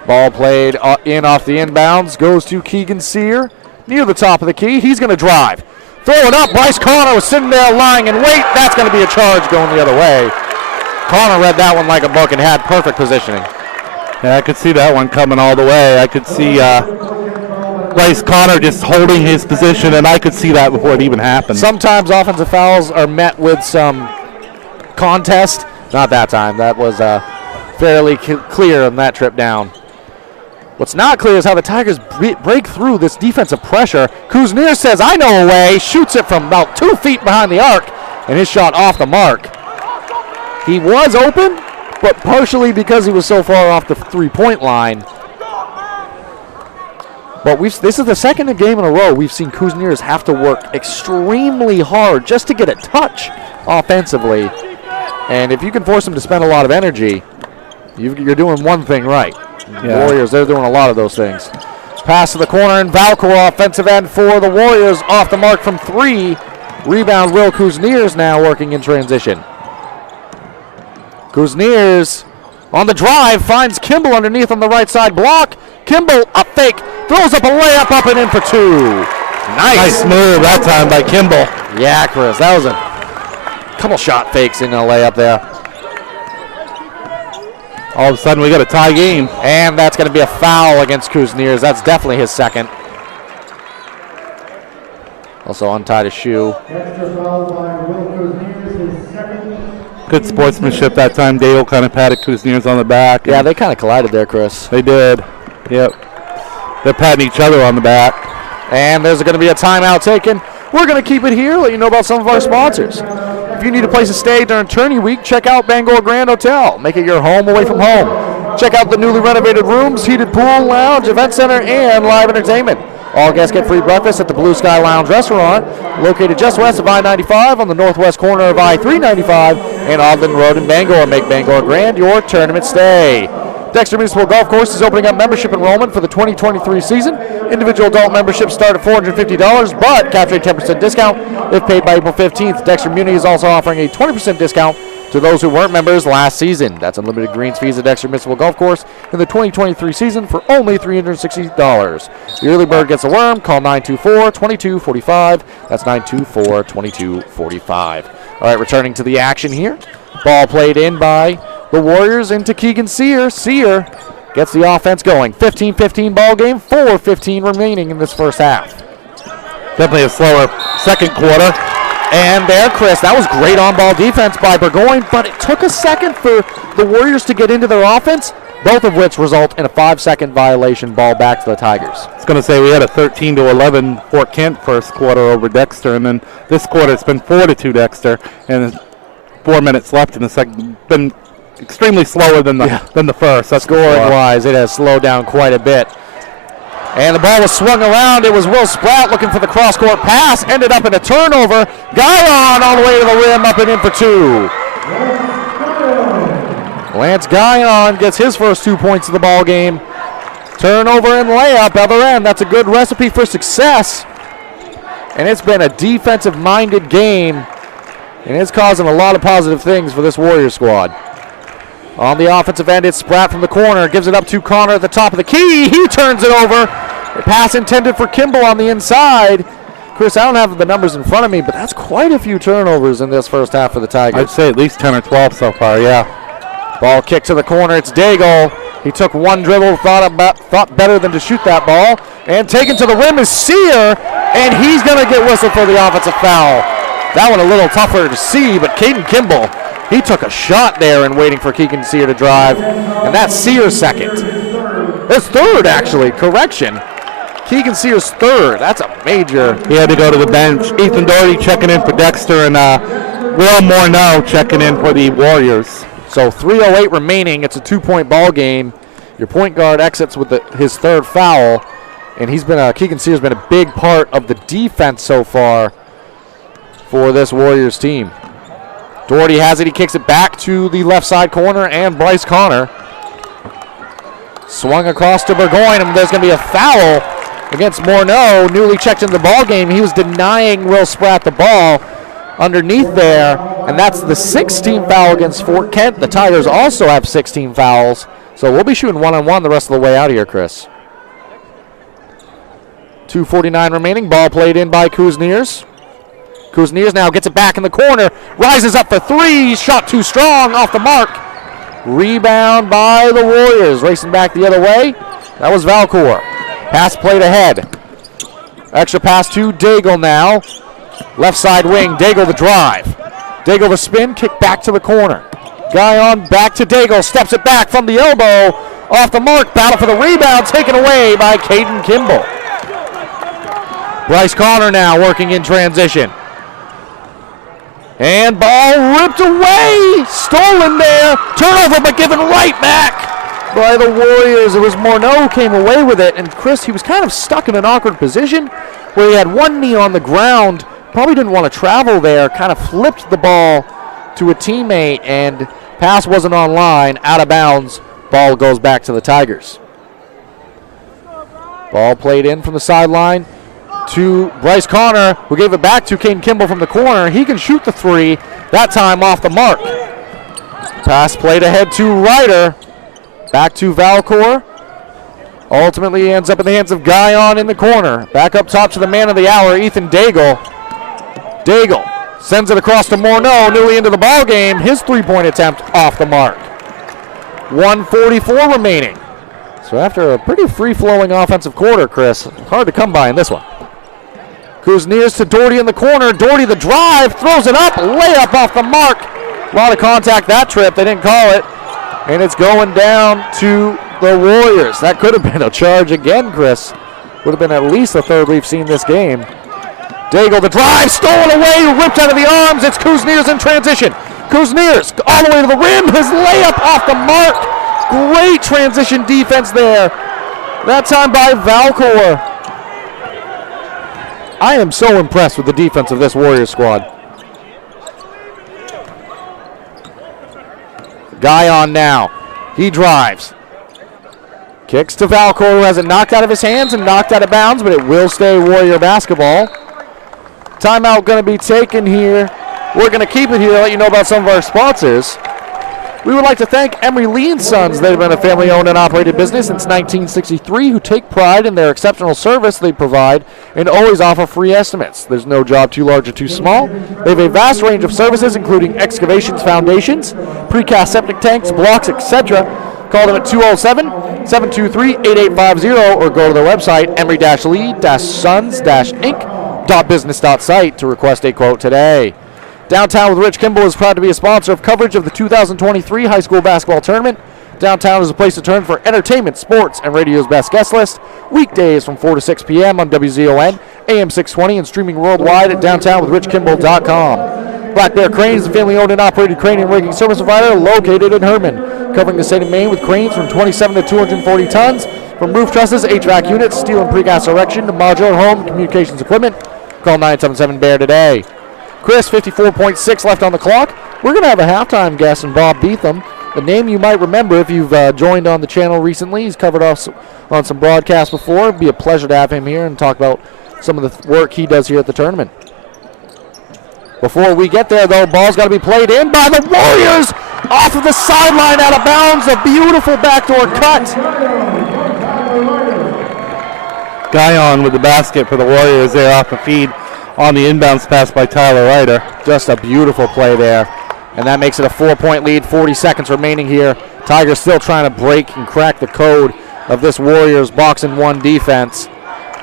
Ball played in off the inbounds. Goes to Keegan Sear near the top of the key. He's going to drive. Throw it up. Bryce Connor was sitting there lying in wait. That's going to be a charge going the other way. Connor read that one like a book and had perfect positioning. Yeah, I could see that one coming all the way. I could see Bryce Connor just holding his position, and I could see that before it even happened. Sometimes offensive fouls are met with some contest. Not that time. That was fairly clear on that trip down. What's not clear is how the Tigers break through this defensive pressure. Kuznier says, I know a way, shoots it from about 2 feet behind the arc, and his shot off the mark. He was open, but partially because he was so far off the three-point line. But this is the second game in a row we've seen Kuzniers have to work extremely hard just to get a touch offensively. And if you can force them to spend a lot of energy, you're doing one thing right. Yeah. Warriors, they're doing a lot of those things. Pass to the corner, and Valcour offensive end for the Warriors off the mark from 3. Rebound, Will Kuzniers now working in transition. Kuzniers on the drive finds Kimball underneath on the right side block. Kimball, a fake, throws up a layup up and in for 2. Nice move that time by Kimball. Yeah, Chris, that was a couple shot fakes in a layup there. All of a sudden, we got a tie game. And that's going to be a foul against Kuzniers. That's definitely his second. Also untied his shoe. Good sportsmanship that time. Dale kind of patted Kuzniers on the back. Yeah, they kind of collided there, Chris. They did. Yep. They're patting each other on the back. And there's going to be a timeout taken. We're going to keep it here, let you know about some of our sponsors. If you need a place to stay during tourney week, check out Bangor Grand Hotel. Make it your home away from home. Check out the newly renovated rooms, heated pool, lounge, event center, and live entertainment. All guests get free breakfast at the Blue Sky Lounge restaurant, located just west of I-95 on the northwest corner of I-395 and Ogden Road in Bangor. Make Bangor Grand your tournament stay. Dexter Municipal Golf Course is opening up membership enrollment for the 2023 season. Individual adult memberships start at $450, but capture a 10% discount if paid by April 15th. Dexter Muni is also offering a 20% discount to those who weren't members last season. That's unlimited greens fees at Dexter Municipal Golf Course in the 2023 season for only $360. The early bird gets a worm. Call 924-2245. That's 924-2245. All right, returning to the action here. Ball played in by the Warriors into Keegan Sear. Sear gets the offense going. 15-15 ball game. 4:15 remaining in this first half. Definitely a slower second quarter. And there, Chris, that was great on-ball defense by Burgoyne, but it took a second for the Warriors to get into their offense, both of which result in a 5-second violation. Ball back to the Tigers. I was going to say we had a 13-11 Fort Kent first quarter over Dexter, and then this quarter it's been 4-2 Dexter, and 4 minutes left in the second. Been extremely slower than the first. That's scoring-wise, it has slowed down quite a bit. And the ball was swung around. It was Will Spratt looking for the cross-court pass. Ended up in a turnover. Guyon all the way to the rim, up and in for 2. Lance Guyon gets his first 2 points of the ball game. Turnover and layup, other end. That's a good recipe for success. And it's been a defensive-minded game. And it's causing a lot of positive things for this Warrior squad. On the offensive end, it's Spratt from the corner. Gives it up to Connor at the top of the key. He turns it over. A pass intended for Kimball on the inside. Chris, I don't have the numbers in front of me, but that's quite a few turnovers in this first half for the Tigers. I'd say at least 10 or 12 so far, yeah. Ball kicked to the corner. It's Daigle. He took one dribble, thought better than to shoot that ball. And taken to the rim is Sear, and he's going to get whistled for the offensive foul. That one a little tougher to see, but Caden Kimball, he took a shot there and waiting for Keegan Sear to drive. And that's Sear's second. His third, actually. Correction. Keegan Sear's third. That's a major. He had to go to the bench. Ethan Doherty checking in for Dexter, and Will Morneau checking in for the Warriors. So 3:08 remaining. It's a 2-point ball game. Your point guard exits with his third foul, and Keegan Sear's been a big part of the defense so far for this Warriors team. Doherty has it. He kicks it back to the left side corner, and Bryce Connor swung across to Burgoyne, and there's going to be a foul against Morneau, newly checked in the ball game. He was denying Will Spratt the ball underneath there, and that's the 16th foul against Fort Kent. The Tigers also have 16 fouls, so we'll be shooting one-on-one the rest of the way out of here, Chris. 2:49 remaining. Ball played in by Kuzniers. Kuzniers now gets it back in the corner, rises up for 3, shot too strong, off the mark. Rebound by the Warriors, racing back the other way. That was Valcour. Pass played ahead. Extra pass to Daigle now. Left side wing, Daigle the drive. Daigle the spin, kick back to the corner. Guyon back to Daigle, steps it back from the elbow. Off the mark, battle for the rebound, taken away by Caden Kimball. Bryce Connor now working in transition. And ball ripped away, stolen there. Turnover, but given right back by the Warriors. It was Morneau who came away with it. And Chris, he was kind of stuck in an awkward position where he had one knee on the ground. Probably didn't want to travel there. Kind of flipped the ball to a teammate, and pass wasn't on line. Out of bounds. Ball goes back to the Tigers. Ball played in from the sideline to Bryce Connor, who gave it back to Caden Kimball from the corner. He can shoot the 3, that time off the mark. Pass played ahead to Ryder. Back to Valcour. Ultimately ends up in the hands of Guyon in the corner. Back up top to the man of the hour, Ethan Daigle. Daigle sends it across to Morneau, newly into the ball game. His 3-point attempt off the mark. 1:44 remaining. So after a pretty free-flowing offensive quarter, Chris, hard to come by in this one. Kuzniers to Doherty in the corner. Doherty the drive, throws it up, layup off the mark. A lot of contact that trip, they didn't call it. And it's going down to the Warriors. That could have been a charge again, Chris. Would have been at least the third we've seen this game. Daigle the drive, stolen away, ripped out of the arms. It's Kuzniers in transition. Kuzniers all the way to the rim. His layup off the mark. Great transition defense there. That time by Valcour. I am so impressed with the defense of this Warriors squad. Guyon now. He drives. Kicks to Valcour, who has it knocked out of his hands and knocked out of bounds, but it will stay Warrior basketball. Timeout going to be taken here. We're going to keep it here to let you know about some of our sponsors. We would like to thank Emery Lee & Sons. They've been a family-owned and operated business since 1963 who take pride in their exceptional service they provide and always offer free estimates. There's no job too large or too small. They have a vast range of services including excavations, foundations, precast septic tanks, blocks, etc. Call them at 207-723-8850 or go to their website, emery-lee-sons-inc.business.site to request a quote today. Downtown with Rich Kimball is proud to be a sponsor of coverage of the 2023 high school basketball tournament. Downtown is a place to turn for entertainment, sports, and radio's best guest list. Weekdays from 4 to 6 p.m. on WZON, AM 620, and streaming worldwide at downtownwithrichkimball.com. Black Bear Cranes is a family-owned and operated crane and rigging service provider located in Herman, covering the state of Maine with cranes from 27 to 240 tons From roof trusses, HVAC units, steel and precast erection, to modular home communications equipment, call 977-BEAR today. Chris, 54.6 left on the clock. We're going to have a halftime guest in Bob Beetham, a name you might remember if you've joined on the channel recently. He's covered us on some broadcasts before. It'd be a pleasure to have him here and talk about some of the work he does here at the tournament. Before we get there, though, ball's got to be played in by the Warriors off of the sideline, out of bounds. A beautiful backdoor cut. Guyon with the basket for the Warriors there off the feed on the inbounds pass by Tyler Ryder. Just a beautiful play there. And that makes it a 4-point lead, 40 seconds remaining here. Tigers still trying to break and crack the code of this Warriors box and one defense.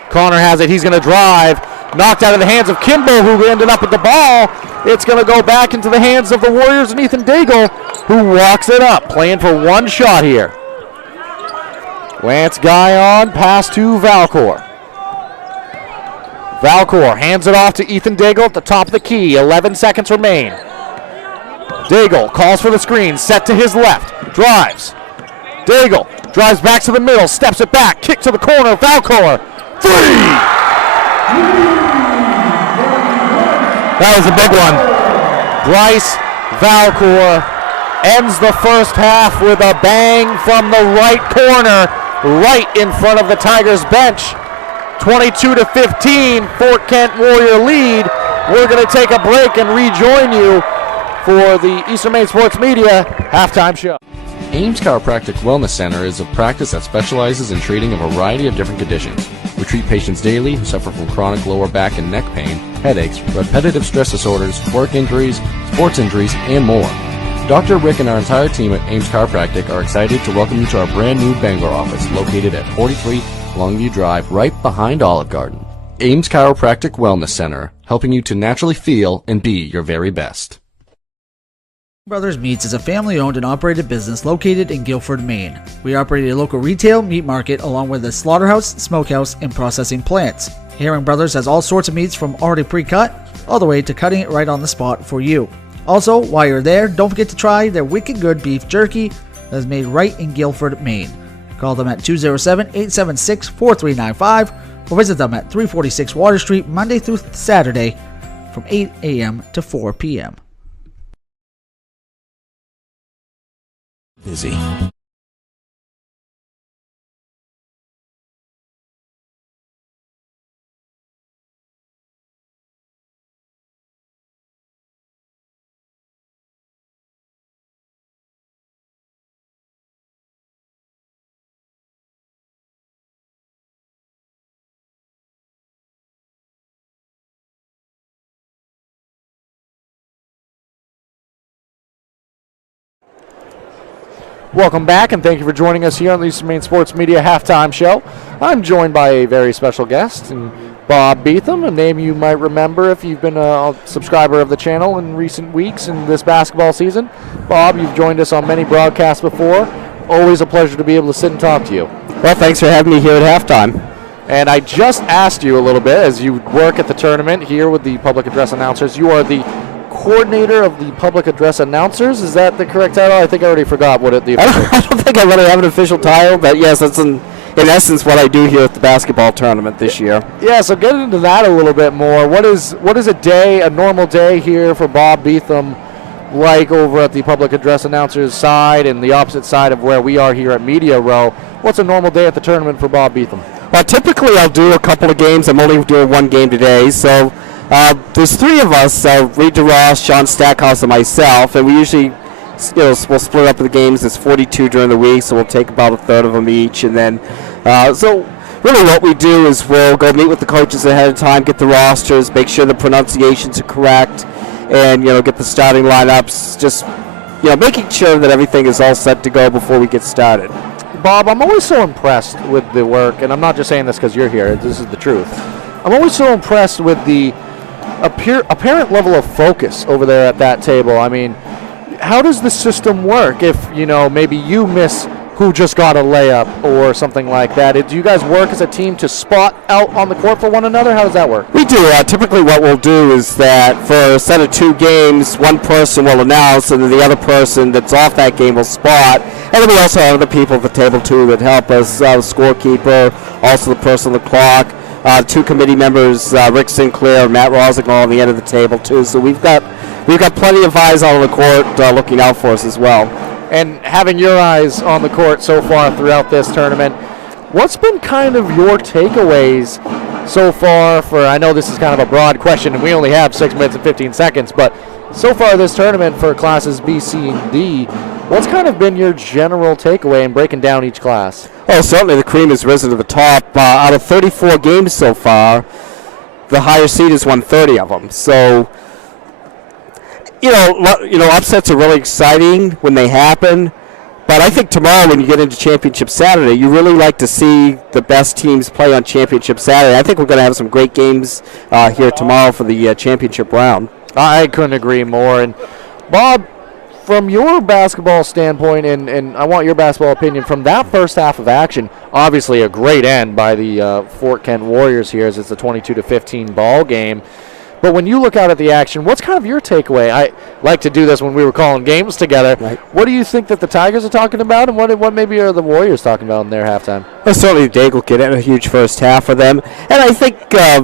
Connor has it, he's going to drive. Knocked out of the hands of Kimball, who ended up with the ball. It's going to go back into the hands of the Warriors and Ethan Daigle, who walks it up, playing for one shot here. Lance Guyon, pass to Valcour. Valcour hands it off to Ethan Daigle at the top of the key. 11 seconds remain. Daigle calls for the screen, set to his left, drives. Daigle drives back to the middle, steps it back, kick to the corner, Valcour. Three! That was a big one. Bryce Valcour ends the first half with a bang from the right corner, right in front of the Tigers bench. 22-15, Fort Kent Warrior lead. We're going to take a break and rejoin you for the Eastern Maine Sports Media halftime show. Ames Chiropractic Wellness Center is a practice that specializes in treating a variety of different conditions. We treat patients daily who suffer from chronic lower back and neck pain, headaches, repetitive stress disorders, work injuries, sports injuries, and more. Dr. Rick and our entire team at Ames Chiropractic are excited to welcome you to our brand new Bangor office located at 43 Longview Drive, right behind Olive Garden. Ames Chiropractic Wellness Center, helping you to naturally feel and be your very best. Brothers Meats is a family-owned and operated business located in Guilford, Maine. We operate a local retail meat market along with a slaughterhouse, smokehouse, and processing plants. Herring Brothers has all sorts of meats from already pre-cut all the way to cutting it right on the spot for you. Also, while you're there, don't forget to try their wicked good beef jerky that is made right in Guilford, Maine. Call them at 207-876-4395 or visit them at 346 Water Street Monday through Saturday from 8 a.m. to 4 p.m. Busy. Welcome back, and thank you for joining us here on the Eastern Maine Sports Media halftime show. I'm joined by a very special guest, and Bob Beetham, a name you might remember if you've been a subscriber of the channel in recent weeks in this basketball season. Bob, you've joined us on many broadcasts before. Always a pleasure to be able to sit and talk to you. Well, thanks for having me here at halftime. And I just asked you a little bit, as you work at the tournament here with the public address announcers, you are the coordinator of the public address announcers. Is that the correct title? I think I already forgot what it. I don't think I really have an official title, but yes, that's in essence what I do here at the basketball tournament this year. Yeah, so get into that a little bit more. What is a normal day here for Bob Beetham like over at the public address announcers side and the opposite side of where we are here at Media Row? What's a normal day at the tournament for Bob Beetham? Well, typically I'll do a couple of games. I'm only doing one game today, so there's three of us, Reed DeRoss, John Stackhouse, and myself, and we usually we'll split up the games. There's 42 during the week, so we'll take about a third of them each, and then so really what we do is we'll go meet with the coaches ahead of time, get the rosters, make sure the pronunciations are correct, and get the starting lineups, just making sure that everything is all set to go before we get started. Bob, I'm always so impressed with the work, and I'm not just saying this because you're here. This is the truth. I'm always so impressed with the apparent level of focus over there at that table. I mean, how does the system work if maybe you miss who just got a layup or something like that. Do you guys work as a team to spot out on the court for one another? How does that work? We do. Typically what we'll do is that for a set of 2 games, one person will announce, and then the other person that's off that game will spot. And then we also have other people at the table, too, that help us, scorekeeper, also the person on the clock. 2 committee members, Rick Sinclair and Matt Rosignol on the end of the table, too. So we've got plenty of eyes on the court looking out for us as well. And having your eyes on the court so far throughout this tournament, what's been kind of your takeaways so far I know this is kind of a broad question and we only have 6 minutes and 15 seconds, but so far this tournament for classes B, C, and D, what's kind of been your general takeaway in breaking down each class? Oh, certainly the cream has risen to the top. Out of 34 games so far, the higher seed has won 30 of them. So, you know, upsets are really exciting when they happen. But I think tomorrow when you get into Championship Saturday, you really like to see the best teams play on Championship Saturday. I think we're going to have some great games here tomorrow for the championship round. I couldn't agree more. And Bob, from your basketball standpoint, and I want your basketball opinion, from that first half of action, obviously a great end by the Fort Kent Warriors here as it's a 22-15 ball game. But when you look out at the action, what's kind of your takeaway? I like to do this when we were calling games together. Right. What do you think that the Tigers are talking about, and what maybe are the Warriors talking about in their halftime? Well, certainly Daigle could have a huge first half for them. And I think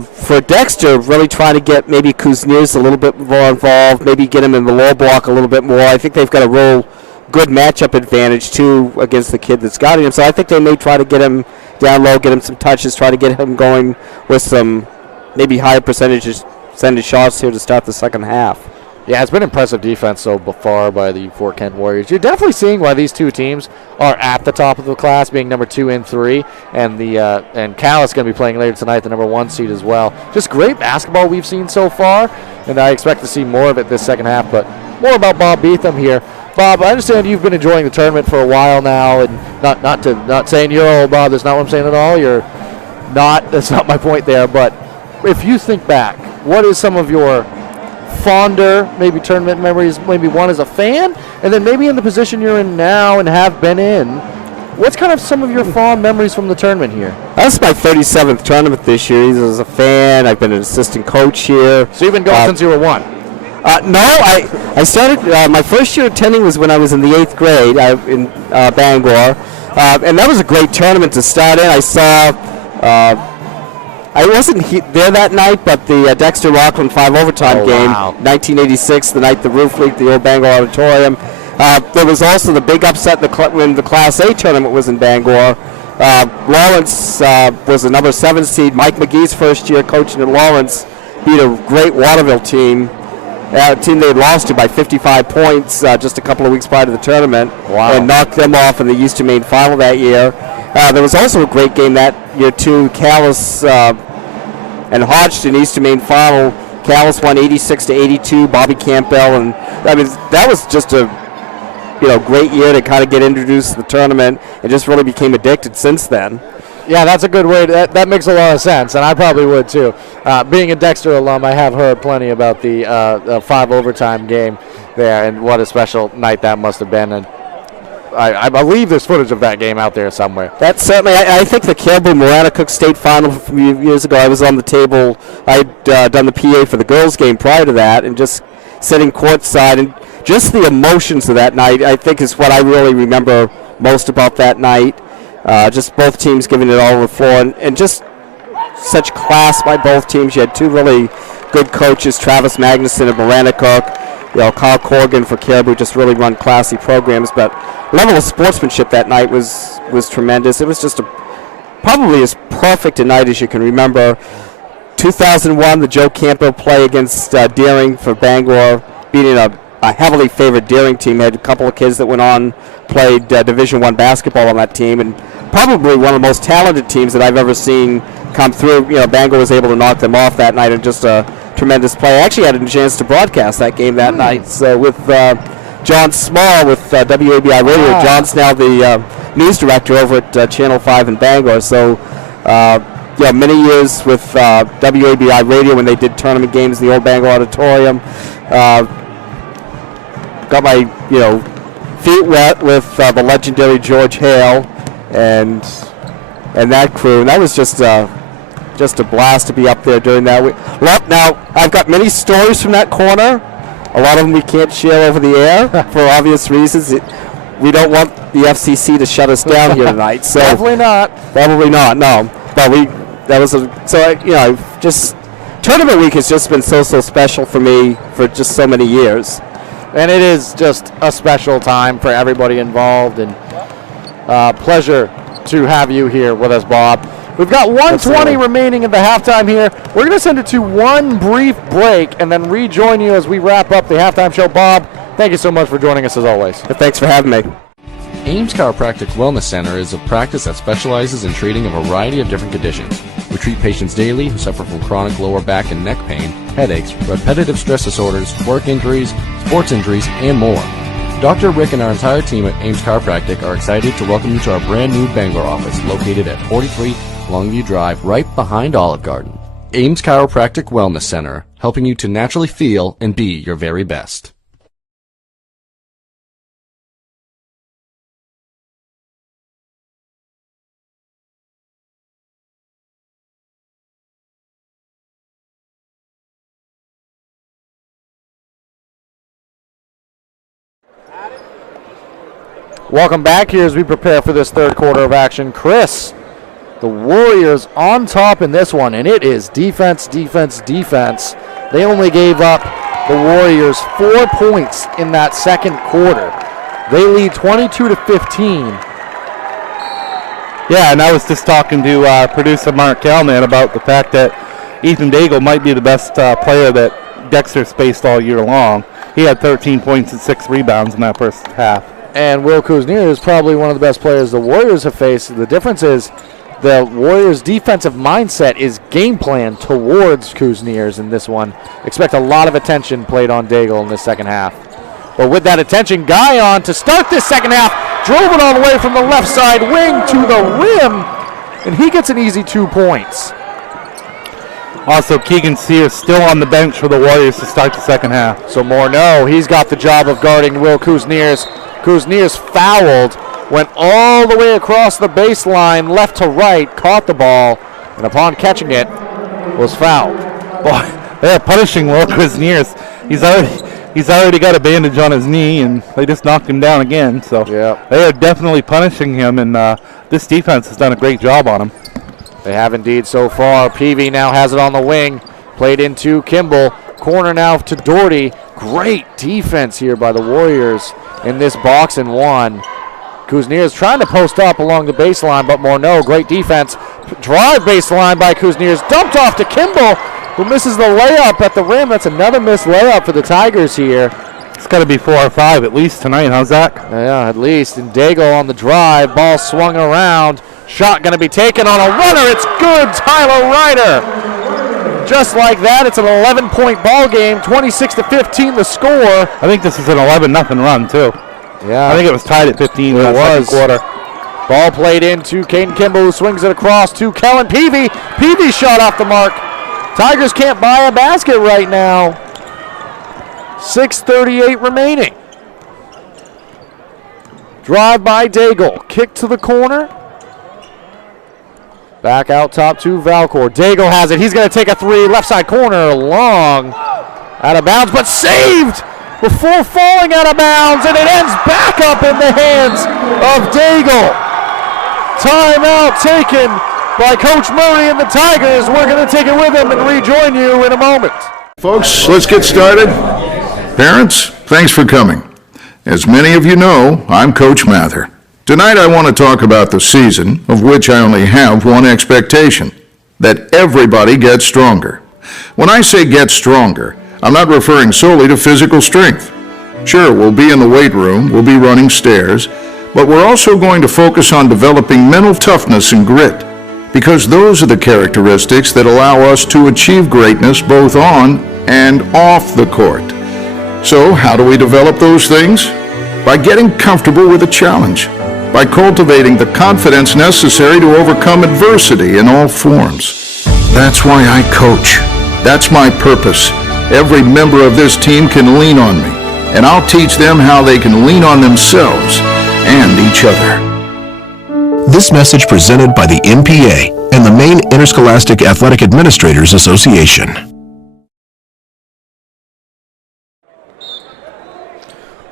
for Dexter, really trying to get maybe Kuzniers a little bit more involved, maybe get him in the low block a little bit more. I think they've got a real good matchup advantage, too, against the kid that's guarding him. So I think they may try to get him down low, get him some touches, try to get him going with some maybe higher percentage shots here to start the second half. Yeah, it's been impressive defense so far by the Fort Kent Warriors. You're definitely seeing why these two teams are at the top of the class, being number 2 and 3, and and Cal is going to be playing later tonight, the number 1 seed as well. Just great basketball we've seen so far, and I expect to see more of it this second half. But more about Bob Beetham here. Bob, I understand you've been enjoying the tournament for a while now, and not saying you're old, Bob. That's not what I'm saying at all. You're not. That's not my point there. But if you think back, what is some of your fonder, maybe tournament memories, maybe one as a fan, and then maybe in the position you're in now and have been in, what's kind of some of your fond memories from the tournament here? That's my 37th tournament this year. As a fan, I've been an assistant coach here. So you've been going since you were 1? No, I started, my first year attending was when I was in the 8th grade in Bangor, and that was a great tournament to start in. I wasn't there that night, but the Dexter-Rockland 5 overtime game, 1986, the night the roof leaked, the old Bangor Auditorium. There was also the big upset when the Class A tournament was in Bangor. Lawrence was the number 7 seed. Mike McGee's first year coaching at Lawrence beat a great Waterville team, a team they had lost to by 55 points just a couple of weeks prior to the tournament, and knocked them off in the Eastern Maine final that year. There was also a great game that year, too. Callis and Hodgson, Eastern Maine final. Callis won 86-82, Bobby Campbell. And I mean, that was just a great year to kind of get introduced to the tournament and just really became addicted since then. Yeah, that's a good way. That makes a lot of sense, and I probably would, too. Being a Dexter alum, I have heard plenty about the 5 overtime game there, and what a special night that must have been. And I believe there's footage of that game out there somewhere. That's certainly, I think the Campbell-Maranacook State Final from a few years ago, I was on the table. I'd done the PA for the girls' game prior to that, and just sitting courtside, and just the emotions of that night, I think, is what I really remember most about that night. Just both teams giving it all over the floor, and just such class by both teams. You had 2 really good coaches, Travis Magnuson of Maranacook, Kyle Corrigan for Caribou, just really run classy programs. But level of sportsmanship that night was tremendous. It was just probably as perfect a night as you can remember. 2001, the Joe Campbell play against Deering for Bangor, beating a heavily favored Deering team. Had a couple of kids that went on, played Division I basketball on that team, and probably one of the most talented teams that I've ever seen come through. Bangor was able to knock them off that night, and just a tremendous play. I actually had a chance to broadcast that game that night. So with John Small with WABI Radio. John's now the news director over at Channel 5 in Bangor. So, many years with WABI Radio when they did tournament games in the old Bangor Auditorium. Got my, feet wet with the legendary George Hale and that crew. And that was just a blast to be up there during that week. Now, I've got many stories from that corner. A lot of them we can't share over the air for obvious reasons. We don't want the FCC to shut us down here tonight. So Probably not. Probably not. No, but just tournament week has just been so special for me for just so many years. And it is just a special time for everybody involved, and pleasure to have you here with us, Bob. We've got 1:20 remaining in the halftime here. We're going to send it to one brief break and then rejoin you as we wrap up the halftime show. Bob, thank you so much for joining us as always. Thanks for having me. Ames Chiropractic Wellness Center is a practice that specializes in treating a variety of different conditions. We treat patients daily who suffer from chronic lower back and neck pain, headaches, repetitive stress disorders, work injuries, sports injuries, and more. Dr. Rick and our entire team at Ames Chiropractic are excited to welcome you to our brand new Bangor office located at 43 Longview Drive, right behind Olive Garden. Ames Chiropractic Wellness Center, helping you to naturally feel and be your very best. Welcome back here as we prepare for this third quarter of action. Chris, the Warriors on top in this one, and it is defense, defense, defense. They only gave up the Warriors 4 points in that second quarter. They lead 22-15. Yeah, and I was just talking to producer Mark Kalman about the fact that Ethan Daigle might be the best player that Dexter's faced all year long. He had 13 points and 6 rebounds in that first half. And Will Kuznier is probably one of the best players the Warriors have faced. The difference is the Warriors' defensive mindset is game plan towards Kuznier's in this one. Expect a lot of attention played on Daigle in this second half. But with that attention, Guyon to start this second half, drove it all the way from the left side wing to the rim, and he gets an easy 2 points. Also, Keegan Sears still on the bench for the Warriors to start the second half. So Morneau, he's got the job of guarding Will Kuznier's. Kuznier's fouled, went all the way across the baseline, left to right, caught the ball, and upon catching it, was fouled. Boy, they're punishing Will Kuznier's. He's already got a bandage on his knee, and they just knocked him down again. So they are definitely punishing him, and this defense has done a great job on him. They have indeed so far. Peavy now has it on the wing, played into Kimball. Corner now to Doherty. Great defense here by the Warriors in this box and one. Kuznier's trying to post up along the baseline, but Morneau, great defense. Drive baseline by Kuznier's, dumped off to Kimball, who misses the layup at the rim. That's another missed layup for the Tigers here. It's got to be 4 or 5 at least tonight. How's that? Yeah, at least. And Daigle on the drive, ball swung around. Shot going to be taken on a runner. It's good, Tyler Ryder. Just like that, it's an 11-point ball game, 26-15 the score. I think this is an 11-0 run, too. Yeah. I think it was tied at 15 in the second quarter. Ball played into Caden Kimball, who swings it across to Kellen Peavy. Peavy shot off the mark. Tigers can't buy a basket right now. 6:38 remaining. Drive by Daigle. Kick to the corner. Back out top to Valcourt. Daigle has it. He's going to take a three. Left side corner. Long. Out of bounds, but saved before falling out of bounds. And it ends back up in the hands of Daigle. Timeout taken by Coach Murray and the Tigers. We're going to take it with him and rejoin you in a moment. Folks, let's get started. Parents, thanks for coming. As many of you know, I'm Coach Mather. Tonight I want to talk about the season, of which I only have one expectation: that everybody gets stronger. When I say get stronger, I'm not referring solely to physical strength. Sure, we'll be in the weight room, we'll be running stairs, but we're also going to focus on developing mental toughness and grit, because those are the characteristics that allow us to achieve greatness both on and off the court. So how do we develop those things? By getting comfortable with a challenge, by cultivating the confidence necessary to overcome adversity in all forms. That's why I coach. That's my purpose. Every member of this team can lean on me. and I'll teach them how they can lean on themselves and each other. This message presented by the MPA and the Maine Interscholastic Athletic Administrators Association.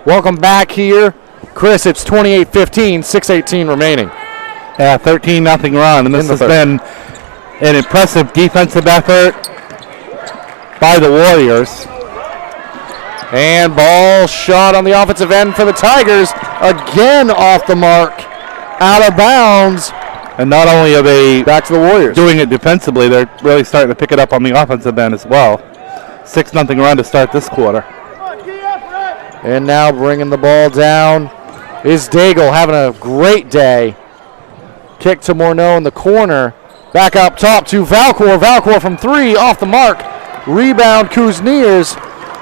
Welcome back here. Chris, it's 28-15, 6:18 remaining. Yeah, 13-0 run, and this has been an impressive defensive effort by the Warriors. And ball shot on the offensive end for the Tigers. Again off the mark. Out of bounds. And not only are they back to the Warriors doing it defensively, they're really starting to pick it up on the offensive end as well. 6-0 run to start this quarter. And now bringing the ball down is Daigle, having a great day. Kick to Morneau in the corner. Back up top to Valcour. Valcour from three, off the mark. Rebound, Kuzniers.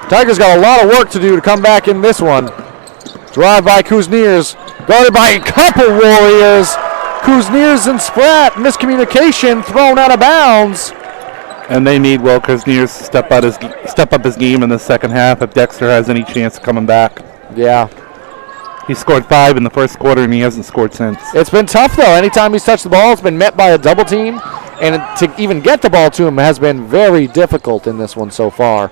Tigers got a lot of work to do to come back in this one. Drive by Kuzniers. Guarded by a couple Warriors. Kuzniers and Spratt. Miscommunication, thrown out of bounds. And they need Will Kuzniers to step up his game in the second half if Dexter has any chance of coming back. Yeah. He scored 5 in the first quarter, and he hasn't scored since. It's been tough, though. Anytime he's touched the ball, it's been met by a double team. And to even get the ball to him has been very difficult in this one so far.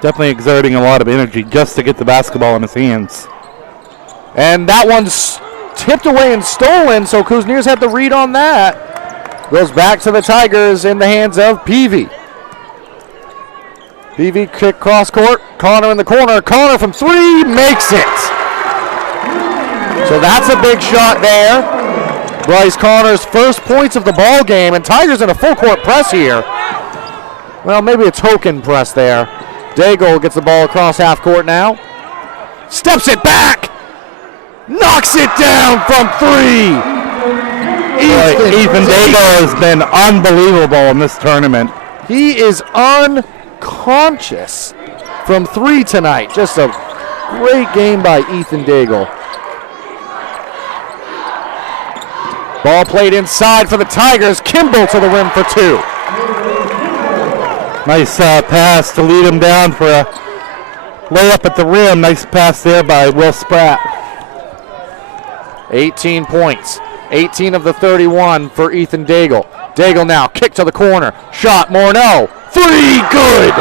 Definitely exerting a lot of energy just to get the basketball in his hands. And that one's tipped away and stolen, so Kuzniers had the read on that. Goes back to the Tigers in the hands of Peavy. Peavy kick cross court. Connor in the corner. Connor from three makes it. So that's a big shot there. Bryce Connor's first points of the ball game, and Tigers in a full court press here. Well, maybe a token press there. Daigle gets the ball across half court now. Steps it back. Knocks it down from three. Ethan Daigle has been unbelievable in this tournament. He is unconscious from three tonight. Just a great game by Ethan Daigle. Ball played inside for the Tigers. Kimball to the rim for two. Nice pass to lead him down for a layup at the rim. Nice pass there by Will Spratt. 18 points. 18 of the 31 for Ethan Daigle. Daigle now, kick to the corner. Shot, Morneau. Three, good!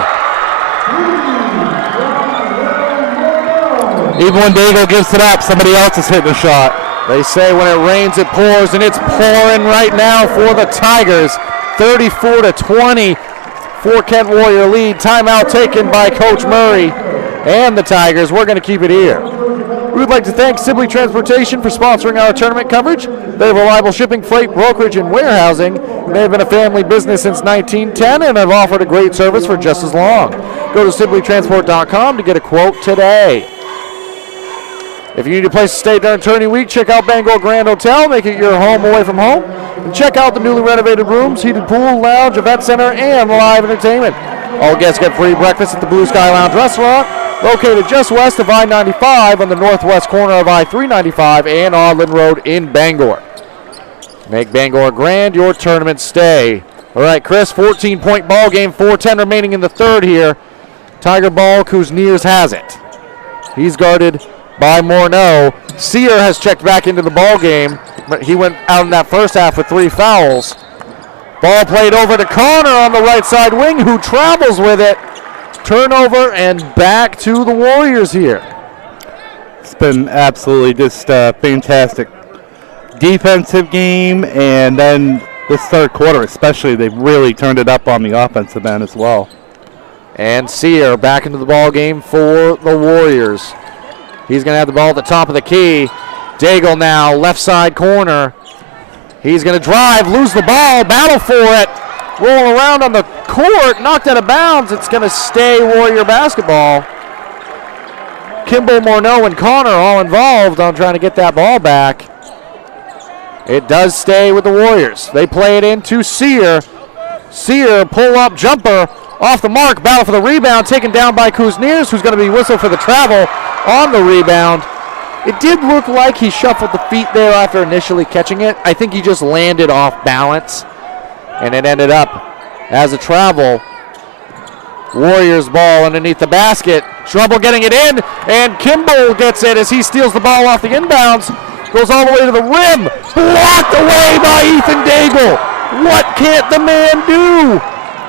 Even when Daigle gives it up, somebody else is hitting a shot. They say when it rains, it pours, and it's pouring right now for the Tigers. 34-20 for Kent Warrior lead. Timeout taken by Coach Murray and the Tigers. We're going to keep it here. We would like to thank Sibley Transportation for sponsoring our tournament coverage. They have reliable shipping, freight, brokerage, and warehousing. They have been a family business since 1910 and have offered a great service for just as long. Go to SibleyTransport.com to get a quote today. If you need a place to stay during tourney week, check out Bangor Grand Hotel. Make it your home away from home. And check out the newly renovated rooms, heated pool, lounge, event center, and live entertainment. All guests get free breakfast at the Blue Sky Lounge restaurant, located just west of I-95 on the northwest corner of I-395 and Audlin Road in Bangor. Make Bangor Grand your tournament stay. All right, Chris, 14-point ball game, 4:10 remaining in the third here. Tiger ball, Kuzniers has it. He's guarded by Morneau. Sear has checked back into the ball game, but he went out in that first half with 3 fouls. Ball played over to Connor on the right side wing, who travels with it. Turnover and back to the Warriors here. It's been absolutely just a fantastic defensive game, and then this third quarter especially, they've really turned it up on the offensive end as well. And Sear back into the ball game for the Warriors. He's going to have the ball at the top of the key. Daigle now, left side corner. He's going to drive, lose the ball, battle for it. Roll around on the court, knocked out of bounds. It's going to stay Warrior basketball. Kimball, Morneau, and Connor all involved on trying to get that ball back. It does stay with the Warriors. They play it into Sear. Sear, pull-up jumper, off the mark, battle for the rebound, taken down by Kuzniers, who's going to be whistled for the travel on the rebound. It did look like he shuffled the feet there after initially catching it. I think he just landed off balance, and it ended up as a travel. Warriors ball underneath the basket. Trouble getting it in, and Kimball gets it as he steals the ball off the inbounds. Goes all the way to the rim. Blocked away by Ethan Daigle. What can't the man do?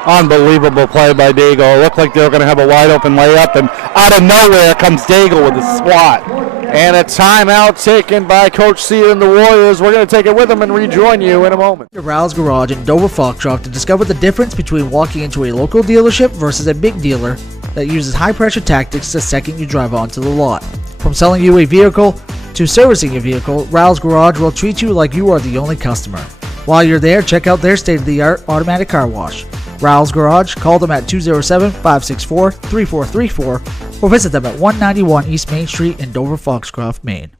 Unbelievable play by Daigle. It looked like they were going to have a wide open layup, and out of nowhere comes Daigle with a swat. And a timeout taken by Coach Sear and the Warriors. We're going to take it with them and rejoin you in a moment. Rouse Garage in Dover Foxrock to discover the difference between walking into a local dealership versus a big dealer that uses high-pressure tactics the second you drive onto the lot. From selling you a vehicle to servicing a vehicle, Rouse Garage will treat you like you are the only customer. While you're there, check out their state-of-the-art automatic car wash. Rouse Garage, call them at 207-564-3434 or visit them at 191 East Main Street in Dover Foxcroft, Maine.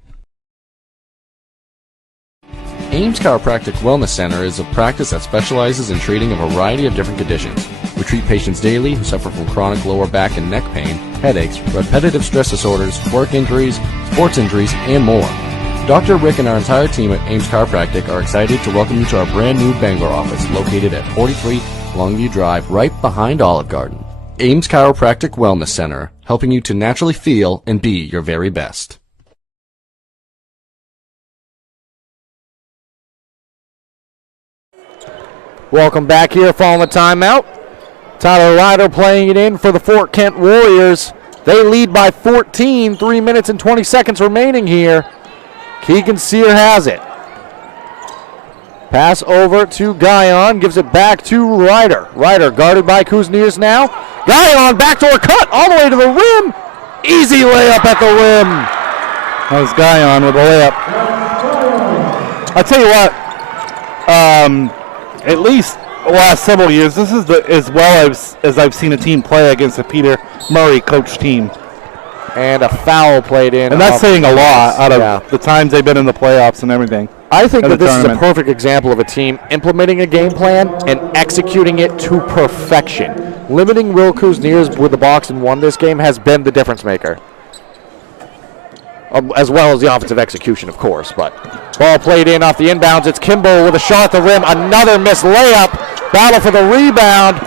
Ames Chiropractic Wellness Center is a practice that specializes in treating a variety of different conditions. We treat patients daily who suffer from chronic lower back and neck pain, headaches, repetitive stress disorders, work injuries, sports injuries, and more. Dr. Rick and our entire team at Ames Chiropractic are excited to welcome you to our brand new Bangor office located at 43 Longview Drive, right behind Olive Garden. Ames Chiropractic Wellness Center, helping you to naturally feel and be your very best. Welcome back here following the timeout. Tyler Ryder playing it in for the Fort Kent Warriors. They lead by 14, 3 minutes and 20 seconds remaining here. Keegan Sear has it. Pass over to Guyon, gives it back to Ryder. Ryder guarded by Kuzniers now. Guyon, backdoor cut all the way to the rim. Easy layup at the rim. That was Guyon with a layup. I'll tell you what, at least the last several years, this is as well as I've seen a team play against a Peter Murray coach team. And a foul played in. And that's saying a lot out of the times they've been in the playoffs and everything. I think that this is a perfect example of a team implementing a game plan and executing it to perfection. Limiting Will Kuzniers with the box and won this game has been the difference maker. As well as the offensive execution, of course. But ball played in off the inbounds. It's Kimball with a shot at the rim. Another missed layup. Battle for the rebound.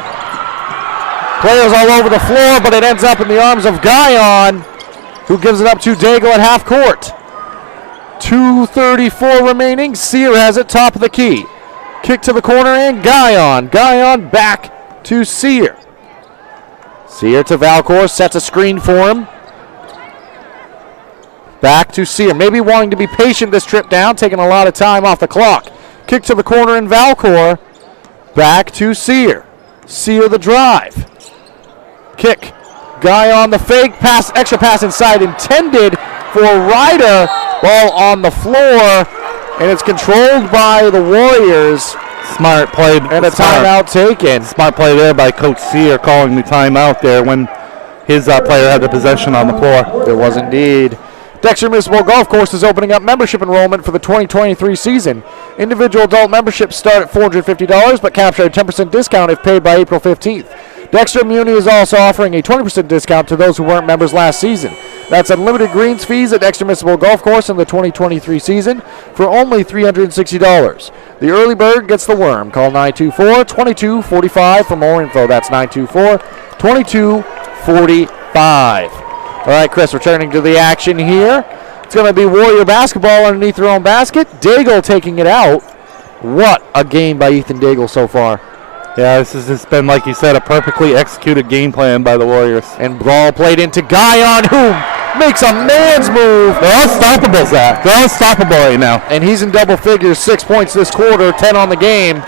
Players all over the floor, but it ends up in the arms of Guyon, who gives it up to Daigle at half court. 2:34 remaining. Sear has it, top of the key. Kick to the corner and Guyon. Guyon back to Sear. Sear to Valcour, sets a screen for him. Back to Sear, maybe wanting to be patient this trip down, taking a lot of time off the clock. Kick to the corner and Valcour. Back to Sear. Sear the drive. Kick. Guyon the fake, pass, extra pass inside intended for Ryder. Ball on the floor, and it's controlled by the Warriors. Smart play. And a timeout taken. Smart play there by Coach Sear calling the timeout there when his player had the possession on the floor. There was indeed. Dexter Municipal Golf Course is opening up membership enrollment for the 2023 season. Individual adult memberships start at $450, but capture a 10% discount if paid by April 15th. Dexter Muni is also offering a 20% discount to those who weren't members last season. That's unlimited greens fees at Dexter Municipal Golf Course in the 2023 season for only $360. The early bird gets the worm. Call 924-2245 for more info. That's 924-2245. All right, Chris, returning to the action here. It's going to be Warrior basketball underneath their own basket. Daigle taking it out. What a game by Ethan Daigle so far. Yeah, this has just been, like you said, a perfectly executed game plan by the Warriors. And ball played into Guyon, who makes a man's move. They're unstoppable, Zach. They're unstoppable right now. And he's in double figures, 6 points this quarter, 10 on the game.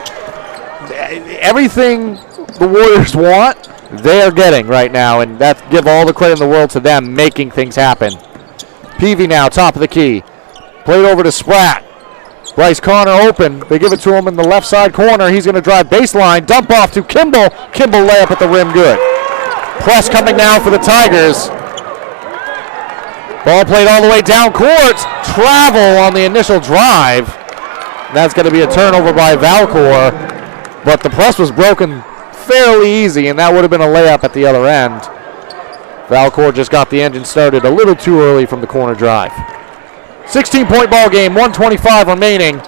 Everything the Warriors want, they are getting right now, and that's give all the credit in the world to them making things happen. Peavy now, top of the key. Played over to Spratt. Bryce Connor open. They give it to him in the left side corner. He's going to drive baseline. Dump off to Kimball. Kimball layup at the rim. Good. Press coming now for the Tigers. Ball played all the way down court. Travel on the initial drive. That's going to be a turnover by Valcour. But the press was broken fairly easy, and that would have been a layup at the other end. Valcour just got the engine started a little too early from the corner drive. 16-point ball game, 1:25 remaining.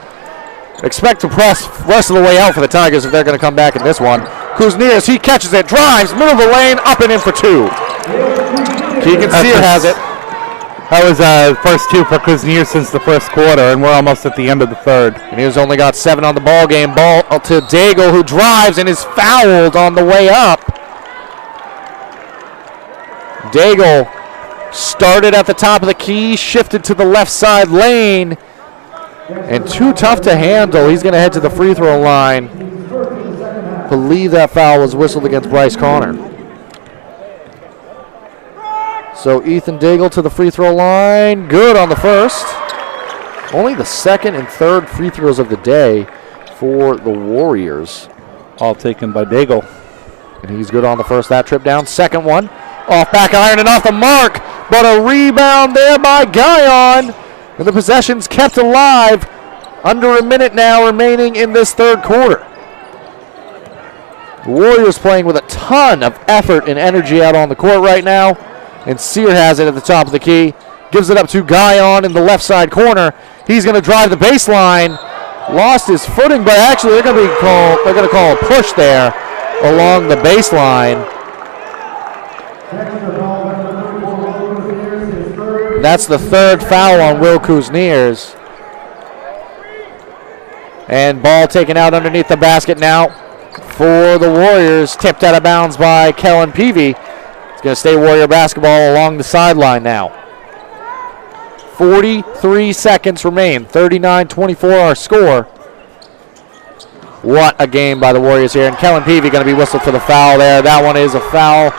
Expect to press rest of the way out for the Tigers if they're going to come back in this one. Kuzniers, he catches it, drives, middle of the lane, up and in for two. Keegan Sear has it. That was first two for Kuzniers since the first quarter, and we're almost at the end of the third. And he's only got 7 on the ball game. Ball to Daigle, who drives and is fouled on the way up. Daigle started at the top of the key, shifted to the left side lane, and too tough to handle. He's going to head to the free throw line. Believe that foul was whistled against Bryce Connor. So Ethan Daigle to the free throw line. Good on the first. Only the second and third free throws of the day for the Warriors. All taken by Daigle. And he's good on the first that trip down. Second one. Off back iron and off the mark. But a rebound there by Guyon. And the possession's kept alive. Under a minute now remaining in this third quarter. The Warriors playing with a ton of effort and energy out on the court right now. And Sear has it at the top of the key. Gives it up to Guyon in the left side corner. He's going to drive the baseline. Lost his footing, but actually they're going to call a push there along the baseline. That's the third foul on Will Kuzniers. And ball taken out underneath the basket now for the Warriors. Tipped out of bounds by Kellen Peavy. It's going to stay Warrior basketball along the sideline now. 43 seconds remain. 39-24 our score. What a game by the Warriors here. And Kellen Peavy going to be whistled for the foul there. That one is a foul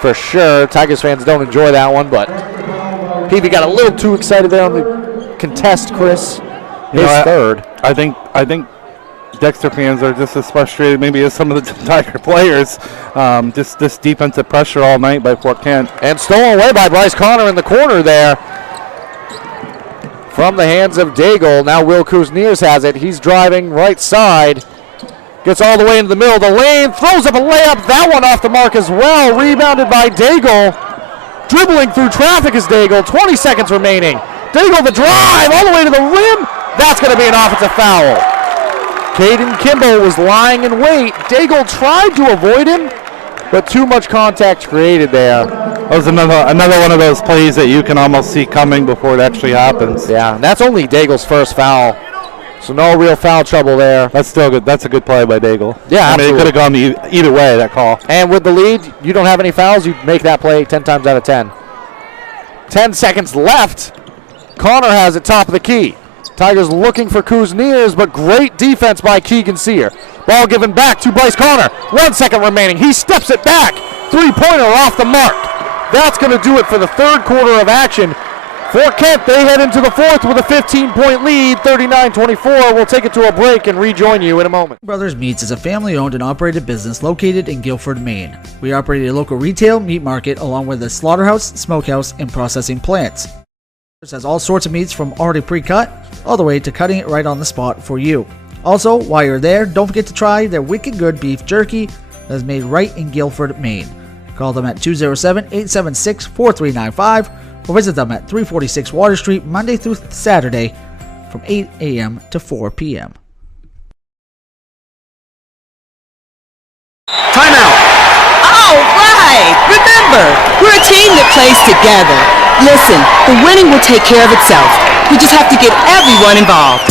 for sure. Tigers fans don't enjoy that one, but Peavy got a little too excited there on the contest, Chris. Third. I think Dexter fans are just as frustrated maybe as some of the Tiger players. Just this defensive pressure all night by Fort Kent. And stolen away by Bryce Connor in the corner there. From the hands of Daigle. Now Will Kuzniers has it. He's driving right side. Gets all the way into the middle of the lane. Throws up a layup. That one off the mark as well. Rebounded by Daigle. Dribbling through traffic is Daigle. 20 seconds remaining. Daigle the drive all the way to the rim. That's going to be an offensive foul. Caden Kimball was lying in wait. Daigle tried to avoid him, but too much contact created there. That was another one of those plays that you can almost see coming before it actually happens. Yeah, and that's only Daigle's first foul. So no real foul trouble there. That's still good. That's a good play by Daigle. Yeah, I mean, it could have gone either way, that call. And with the lead, you don't have any fouls, you make that play 10 times out of 10. 10 seconds left. Connor has it top of the key. Tigers looking for Kuzniers, but great defense by Keegan Sear. Ball given back to Bryce Connor. 1 second remaining. He steps it back. Three-pointer off the mark. That's going to do it for the third quarter of action. Fort Kent, they head into the fourth with a 15-point lead, 39-24. We'll take it to a break and rejoin you in a moment. Brothers Meats is a family-owned and operated business located in Guilford, Maine. We operate a local retail meat market along with a slaughterhouse, smokehouse, and processing plants. It has all sorts of meats from already pre-cut all the way to cutting it right on the spot for you. Also, while you're there, don't forget to try their wicked good beef jerky that is made right in Guilford, Maine. Call them at 207-876-4395 or visit them at 346 Water Street Monday through Saturday from 8 a.m. to 4 p.m. Timeout. All right. Remember, we're a team that plays together. Listen, the winning will take care of itself. We just have to get everyone involved.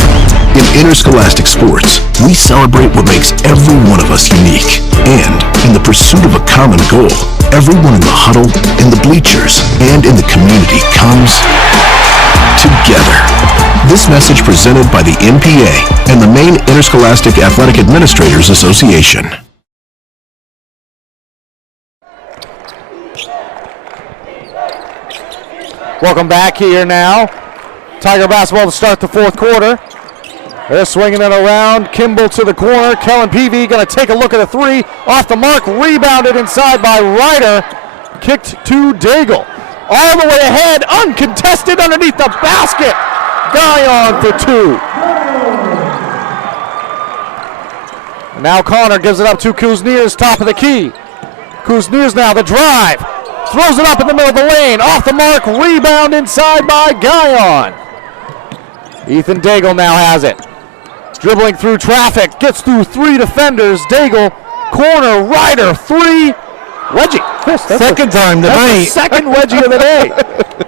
In interscholastic sports, we celebrate what makes every one of us unique. And in the pursuit of a common goal, everyone in the huddle, in the bleachers, and in the community comes together. This message presented by the NPA and the Maine Interscholastic Athletic Administrators Association. Welcome back here now. Tiger basketball to start the fourth quarter. They're swinging it around. Kimball to the corner. Kellen Peavy going to take a look at a three. Off the mark. Rebounded inside by Ryder. Kicked to Daigle. All the way ahead. Uncontested underneath the basket. Guyon for two. Now Connor gives it up to Kuzniers, top of the key. Kuzniers now the drive. Throws it up in the middle of the lane. Off the mark. Rebound inside by Guyon. Ethan Daigle now has it. Dribbling through traffic. Gets through three defenders. Daigle corner, Ryder, three. Wedgie. Chris, Second time that's tonight. the second wedgie of the day.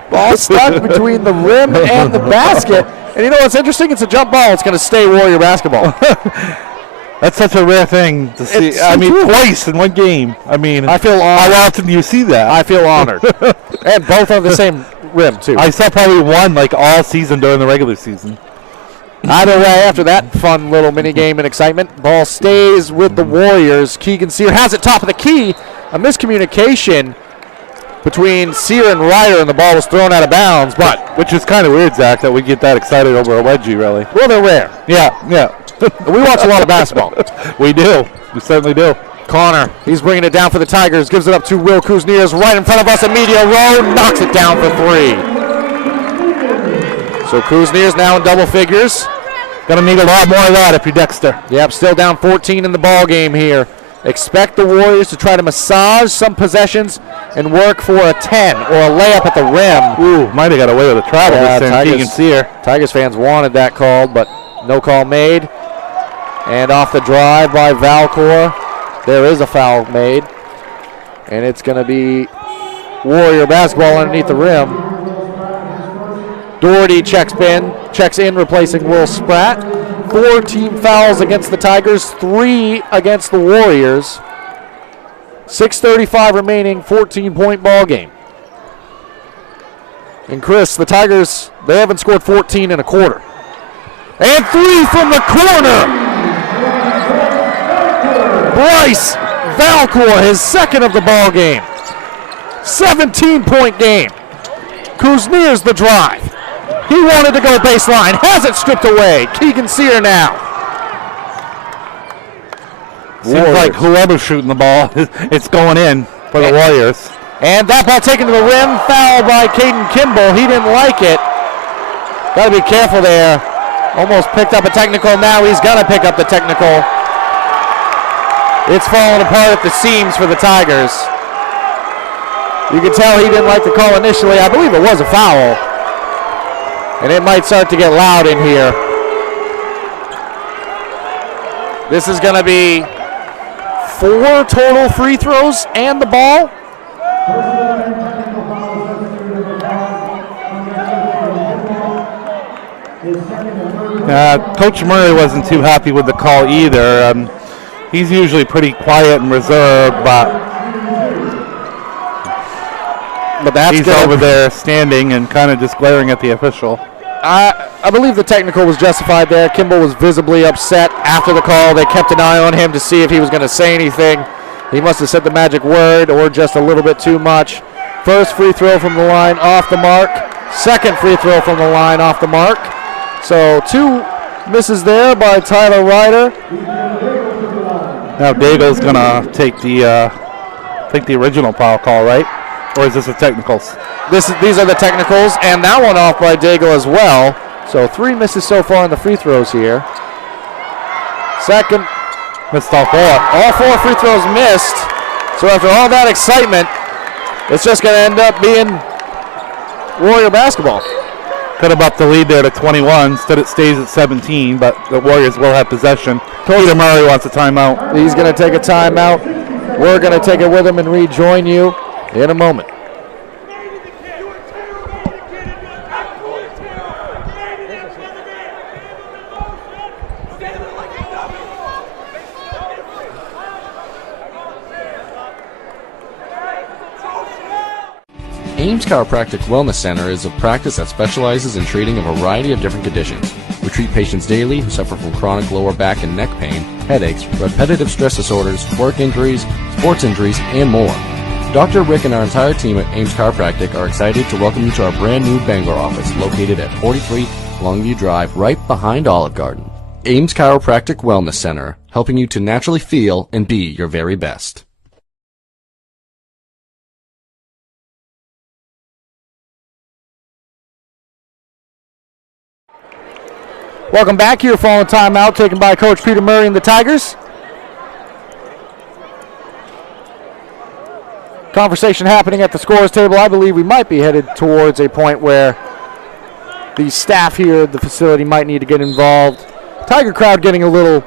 Ball stuck between the rim and the basket. And you know what's interesting? It's a jump ball. It's going to stay Warrior basketball. That's such a rare thing to see. It's so true. Twice in one game. I feel honored. How often do you see that? I feel honored. And both on the same rim, too. I saw probably one like all season during the regular season. Either way, after that fun little mini game and excitement, ball stays with the Warriors. Keegan Sear has it top of the key. A miscommunication between Sear and Ryder, and the ball was thrown out of bounds. But Which is kind of weird, Zach, that we get that excited over a wedgie, really. well, they're rare. Yeah. We watch a lot of basketball. We do. We certainly do. Connor, he's bringing it down for the Tigers. Gives it up to Will Kuzniers right in front of us in media row. Knocks it down for three. So Kuzniers now in double figures. Gonna need a lot more of that if you're Dexter. Yep, still down 14 in the ball game here. Expect the Warriors to try to massage some possessions and work for a 10 or a layup at the rim. Ooh, might have got away with a travel this time. Keegan Sear. Tigers fans wanted that called, but no call made. And off the drive by Valcor, there is a foul made. And it's going to be Warrior basketball underneath the rim. Doherty checks in, replacing Will Spratt. 4 team fouls against the Tigers, 3 against the Warriors. 6:35 remaining, 14-point ball game. And Chris, the Tigers, they haven't scored 14 in a quarter. And 3 from the corner. Bryce Valcor, his second of the ball game. 17-point game. Kuzniers the drive. He wanted to go baseline, has it stripped away. Keegan Sear now. Seems like whoever's shooting the ball, it's going in for the Warriors. And that ball taken to the rim, foul by Caden Kimball. He didn't like it. Got to be careful there. Almost picked up a technical. Now he's going to pick up the technical. It's falling apart at the seams for the Tigers. You can tell he didn't like the call initially. I believe it was a foul. And it might start to get loud in here. This is going to be 4 total free throws and the ball. Coach Murray wasn't too happy with the call either. He's usually pretty quiet and reserved, but he's over there standing and kind of just glaring at the official. I believe the technical was justified there. Kimball was visibly upset after the call. They kept an eye on him to see if he was going to say anything. He must have said the magic word or just a little bit too much. First free throw from the line, off the mark. Second free throw from the line, off the mark. So 2 misses there by Tyler Ryder. Now Dago's going to take the original foul call, right? Or is this a technicals? These are the technicals, and that one off by Dago as well. So 3 misses so far in the free throws here. Second. Missed all 4. All 4 free throws missed. So after all that excitement, it's just going to end up being Warrior basketball. Could have upped the lead there to 21. Instead it stays at 17, but the Warriors will have possession. Peter Murray wants a timeout. He's going to take a timeout. We're going to take it with him and rejoin you in a moment. Ames Chiropractic Wellness Center is a practice that specializes in treating a variety of different conditions. We treat patients daily who suffer from chronic lower back and neck pain, headaches, repetitive stress disorders, work injuries, sports injuries, and more. Dr. Rick and our entire team at Ames Chiropractic are excited to welcome you to our brand new Bangor office located at 43 Longview Drive, right behind Olive Garden. Ames Chiropractic Wellness Center, helping you to naturally feel and be your very best. Welcome back here following timeout taken by Coach Peter Murray and the Tigers. Conversation happening at the scores table. I believe we might be headed towards a point where the staff here at the facility might need to get involved. Tiger crowd getting a little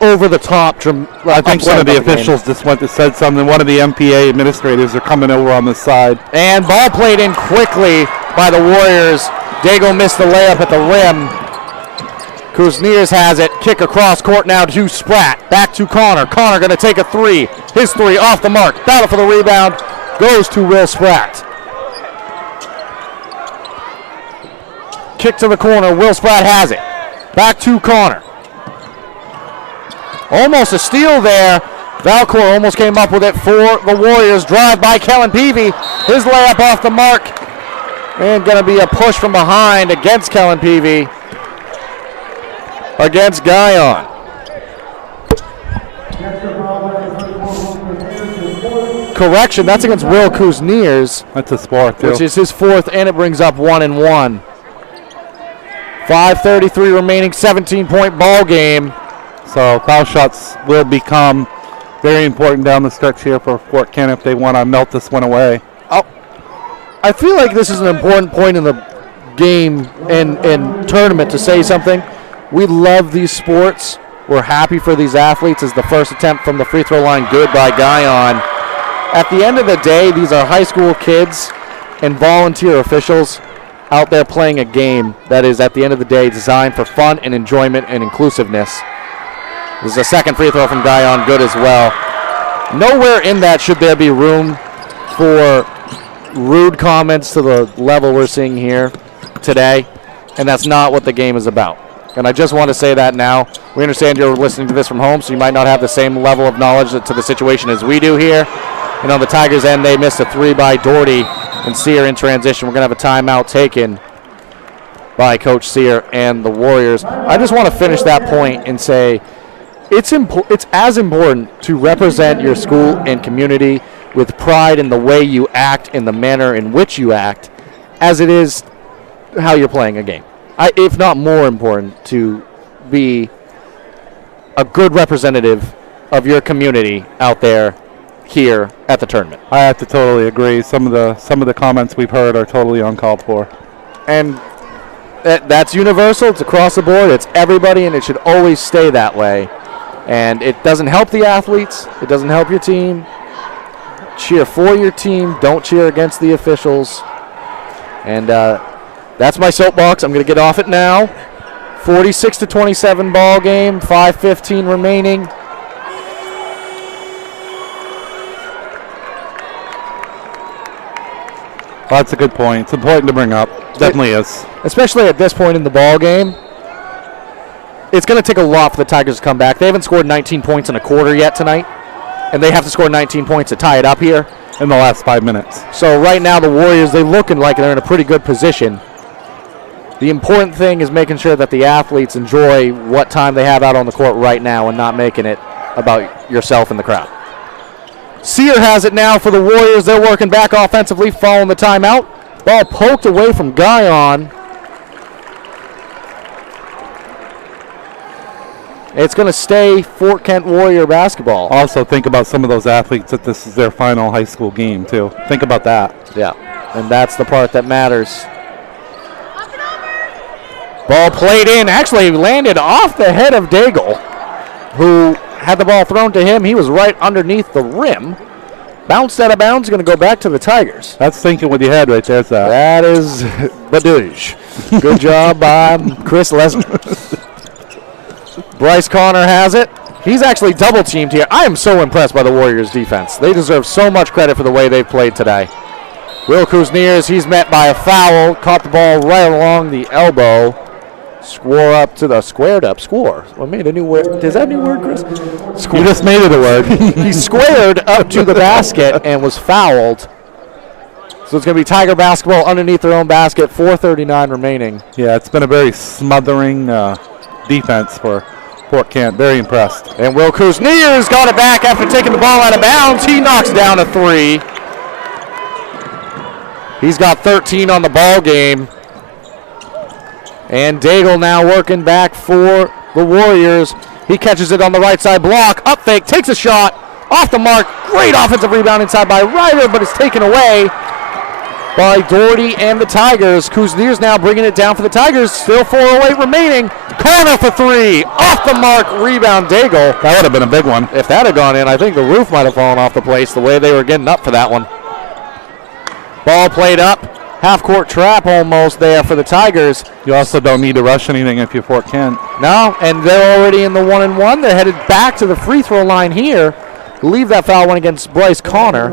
over the top. I think one of the officials just went to said something. One of the MPA administrators are coming over on the side. And ball played in quickly by the Warriors. Daigle missed the layup at the rim. Kuzniers has it. Kick across court now to Spratt. Back to Connor. Connor going to take a three. His three off the mark. Battle for the rebound goes to Will Spratt. Kick to the corner. Will Spratt has it. Back to Connor. Almost a steal there. Valcourt almost came up with it for the Warriors. Drive by Kellen Peavy. His layup off the mark. And going to be a push from behind against Kellen Peavy. Against Guyon. Correction, that's against Will Kuzniers. That's his fourth, too. Which is his fourth, and it brings up 1-1. 5:33 remaining, 17-point ball game. So foul shots will become very important down the stretch here for Fort Kent if they want to melt this one away. Oh, I feel like this is an important point in the game and tournament to say something. We love these sports. We're happy for these athletes. As the first attempt from the free throw line, good by Guyon. At the end of the day, these are high school kids and volunteer officials out there playing a game that is, at the end of the day, designed for fun and enjoyment and inclusiveness. This is a second free throw from Guyon, good as well. Nowhere in that should there be room for rude comments to the level we're seeing here today, and that's not what the game is about. And I just want to say that now. We understand you're listening to this from home, so you might not have the same level of knowledge to the situation as we do here. And on the Tigers' end, they missed a three by Doherty and Sear in transition. We're going to have a timeout taken by Coach Sear and the Warriors. I just want to finish that point and say it's as important to represent your school and community with pride in the way you act, in the manner in which you act, as it is how you're playing a game. If not more important, to be a good representative of your community out there here at the tournament. I have to totally agree. Some of the comments we've heard are totally uncalled for. And that's universal. It's across the board. It's everybody, and it should always stay that way. And it doesn't help the athletes. It doesn't help your team. Cheer for your team. Don't cheer against the officials. And that's my soapbox. I'm going to get off it now. 46-27 ball game. 5:15 remaining. Well, that's a good point. It's important to bring up. Definitely is. Especially at this point in the ball game. It's going to take a lot for the Tigers to come back. They haven't scored 19 points in a quarter yet tonight, and they have to score 19 points to tie it up here in the last 5 minutes. So right now the Warriors, they're looking like they're in a pretty good position. The important thing is making sure that the athletes enjoy what time they have out on the court right now and not making it about yourself and the crowd. Sear has it now for the Warriors. They're working back offensively, following the timeout. Ball poked away from Guyon. It's going to stay Fort Kent Warrior basketball. Also, think about some of those athletes that this is their final high school game, too. Think about that. Yeah, and that's the part that matters. Ball played in. Actually landed off the head of Daigle, who had the ball thrown to him. He was right underneath the rim. Bounced out of bounds, going to go back to the Tigers. That's thinking with your head right there. That is badoosh. Good job by Chris Lesnar. Bryce Connor has it. He's actually double teamed here. I am so impressed by the Warriors defense. They deserve so much credit for the way they've played today. Will Kuzniers, he's met by a foul. Caught the ball right along the elbow. Square up to the squared up score. Well, made a new word. Is that a new word, Chris? You just made it a word. He squared up to the basket and was fouled. So it's going to be Tiger basketball underneath their own basket. 4:39 remaining. Yeah, it's been a very smothering defense for Fort Kent. Very impressed. And Will Kuzniers got it back after taking the ball out of bounds. He knocks down a three. He's got 13 on the ball game. And Daigle now working back for the Warriors. He catches it on the right side block. Up fake, takes a shot. Off the mark. Great offensive rebound inside by Ryder, but it's taken away. by Doherty and the Tigers. Kuzniers now bringing it down for the Tigers. Still 4:08 remaining. Corner for three. Off the mark. Rebound, Daigle. That would have been a big one. If that had gone in, I think the roof might have fallen off the place the way they were getting up for that one. Ball played up. Half-court trap almost there for the Tigers. You also don't need to rush anything if you're Fort Kent. No, and they're already in the 1-and-1. They're headed back to the free throw line here. I believe that foul went against Bryce Connor.